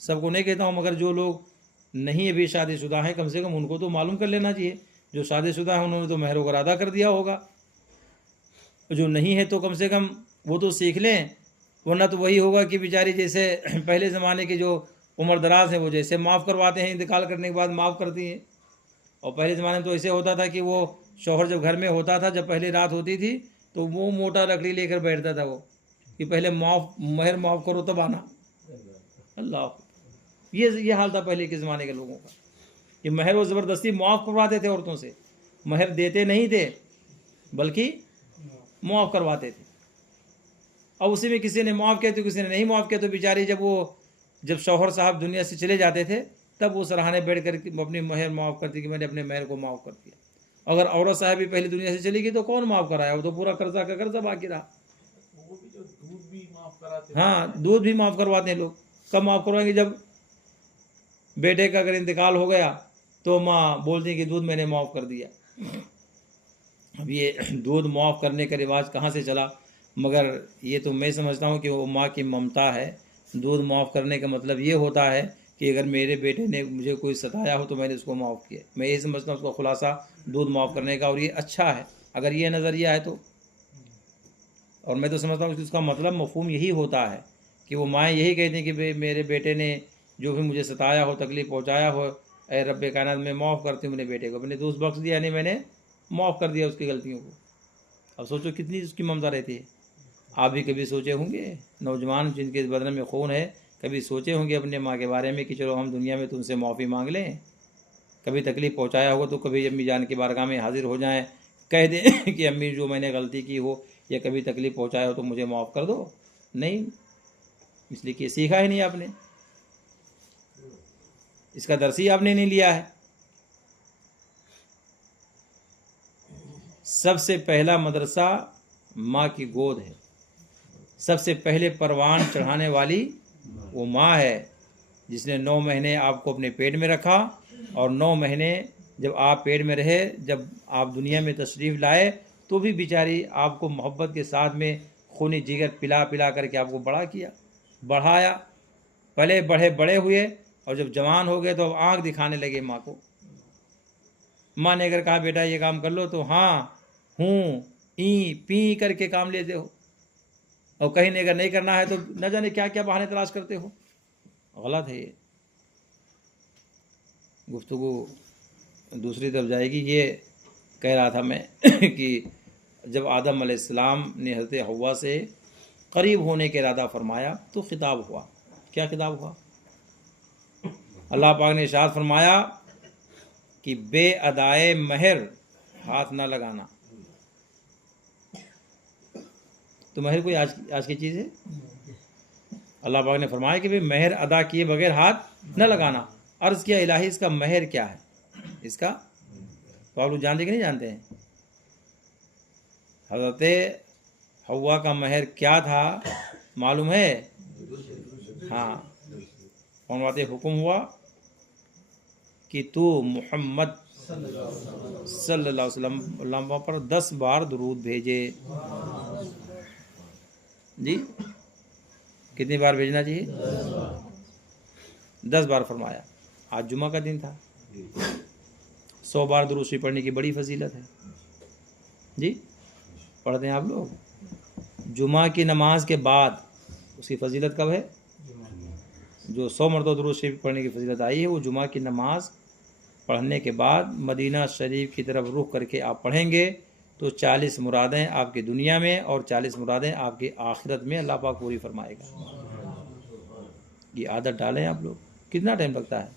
सबको नहीं कहता हूँ, मगर जो लोग नहीं अभी शादीशुदा हैं, कम से कम उनको तो मालूम कर लेना चाहिए। जो शादीशुदा है उन्होंने तो महर वगैरह अदा कर दिया होगा, जो नहीं है तो कम से कम वो तो सीख लें। वरना तो वही होगा कि बेचारी जैसे पहले ज़माने के जो उम्र दराज हैं, वो जैसे माफ़ करवाते हैं, इंतकाल करने के बाद माफ़ करती हैं। और पहले ज़माने में तो ऐसे होता था कि वो शौहर जब घर में होता था, जब पहली रात होती थी, तो वो मोटा लकड़ी लेकर बैठता था वो कि पहले महर माफ़ करो तब आना। अल्लाह, ये हाल था पहले के ज़माने के लोगों का कि महर वो ज़बरदस्ती माफ़ करवाते थे औरतों से। महर देते नहीं थे बल्कि माफ़ करवाते थे। अब उसी में किसी ने माफ़ किया तो किसी ने नहीं माफ़ किया, तो बेचारी जब शौहर साहब दुनिया से चले जाते थे, तब वो सराहने बैठ कर अपनी महर माफ़ करती कि मैंने अपने महर को माफ़ कर दिया। अगर औरत साहब भी पहले दुनिया से चली गई तो कौन माफ़ कराया? वो तो पूरा कर्जा का कर्जा बाकी रहा। हाँ, दूध भी माफ़ करवाते हैं लोग। कब माफ़ करवाएंगे? जब बेटे का अगर इंतकाल हो गया तो माँ बोलती है कि दूध मैंने माफ़ कर दिया। अब ये दूध माफ़ करने का रिवाज कहाँ से चला? मगर ये तो मैं समझता हूँ कि वो माँ की ममता है। दूध माफ़ करने का मतलब ये होता है कि अगर मेरे बेटे ने मुझे कोई सताया हो तो मैंने उसको माफ़ किया। मैं ये समझता हूँ उसका खुलासा दूध माफ़ करने का, और ये अच्छा है अगर ये नज़रिया है तो। और मैं तो समझता हूँ कि उसका मतलब मफ़हूम यही होता है कि वो माएँ यही कहती हैं कि मेरे बेटे ने जो भी मुझे सताया हो, तकलीफ़ पहुँचाया हो, ए रब्बे कायनात में माफ़ करती हूँ, मेरे बेटे को मैंने दोस्त बख्श दिया, यानी मैंने माफ़ कर दिया उसकी गलतियों को। अब सोचो कितनी उसकी ममता रहती है। आप भी कभी सोचे होंगे, नौजवान जिनके बदन में खून है, कभी सोचे होंगे अपने माँ के बारे में कि चलो हम दुनिया में तुमसे माफ़ी मांग लें? कभी तकलीफ़ पहुँचाया होगा तो कभी अम्मी जान की बारगाह में हाजिर हो जाएं, कह दें कि अम्मी जो मैंने गलती की हो या कभी तकलीफ़ पहुँचाया हो तो मुझे माफ़ कर दो? नहीं, इसलिए कि सीखा ही नहीं आपने, इसका दर्स ही आपने नहीं लिया है। सबसे पहला मदरसा माँ की गोद है। सबसे पहले परवान चढ़ाने वाली वो माँ है जिसने 9 महीने आपको अपने पेट में रखा, और 9 महीने जब आप पेट में रहे, जब आप दुनिया में तशरीफ़ लाए, तो भी बेचारी आपको मोहब्बत के साथ में खूनी जिगर पिला पिला करके आपको बड़ा किया, बढ़ाया। पले बढ़े बड़े हुए, और जब जवान हो गए तो अब आँख दिखाने लगे माँ को। माँ ने अगर कहा बेटा ये काम कर लो तो हाँ हूँ ई पी करके काम लेते हो, और कहीं ने अगर नहीं करना है तो न जाने क्या क्या बहाने तलाश करते हो। गलत है ये। गुफ्तगू दूसरी तरफ जाएगी। ये कह रहा था मैं कि जब आदम अलैहिस्सलाम ने हज़रत हव्वा से करीब होने का इरादा फरमाया तो खिताब हुआ। क्या खिताब हुआ? अल्लाह पाक ने इरशाद फरमाया कि बेअदाए महर हाथ ना लगाना। तो महर कोई आज की चीज़ है? अल्लाह पाक ने फरमाया कि भाई महर अदा किए बगैर हाथ न लगाना। अर्ज़ किया इलाही इसका महर क्या है? इसका तो आप लोग जानते कि नहीं जानते हैं? हज़रत हव्वा का महर क्या था मालूम है? हाँ, कौन बातें हुक्म हुआ कि तू मोहम्मद सल्लल्लाहु अलैहि वसल्लम पर 10 बार दुरूद भेजे। जी, कितनी बार भेजना चाहिए? 10 बार फरमाया। आज जुमा का दिन था, 100 बार दुरूद शरीफ पढ़ने की बड़ी फजीलत है। जी, पढ़ते हैं आप लोग? जुमा की नमाज के बाद उसकी फजीलत कब है? जो 100 मरतबा दुरूद शरीफ पढ़ने की फजीलत आई है वो जुमा की नमाज पढ़ने के बाद मदीना शरीफ की तरफ रुख करके आप पढ़ेंगे तो 40 मुरादें आपकी दुनिया में और 40 मुरादें आपकी आखिरत में अल्लाह पाक पूरी फरमाएगा। ये आदत डालें आप लोग। कितना टाइम लगता है?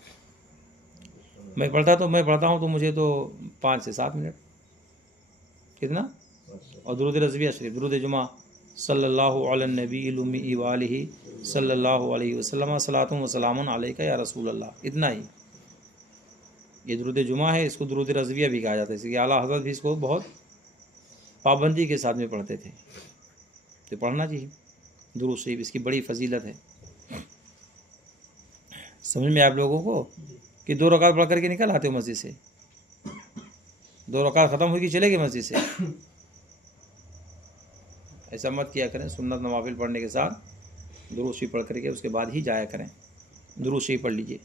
मैं पढ़ता हूँ तो मुझे तो 5 से 7 मिनट। कितना? और दुरूद रज़विया शरीफ, दुरूद जुमा सल्लल्लाहु अला नबील उम्मी व आलिहि सल्लल्लाहु अलैहि वसल्लम सलातुम व सलामुन अलैका या रसूल अल्लाह, इतना ही। ये दुरूद जुमा है, इसको दुरूद रज़विया भी कहा जाता है। इसलिए आला हज़रत भी इसको बहुत पाबंदी के साथ में पढ़ते थे, तो पढ़ना चाहिए दुरूद शरीफ, इसकी बड़ी फजीलत है। समझ में आप लोगों को कि 2 रकात पढ़ करके निकल आते हो मस्जिद से, 2 रकात ख़त्म होगी चले गए मस्जिद से। ऐसा मत किया करें। सुन्नत नवाफिल पढ़ने के साथ दुरूद शरीफ पढ़ करके उसके बाद ही जाया करें। दुरूद शरीफ पढ़ लीजिए।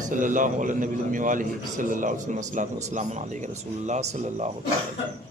सल्लल्लाहु अलैहि व सल्लम सल्लल्लाहु अलैहि वसल्लम सल्लल्लाहु अलैहि वसल्लम।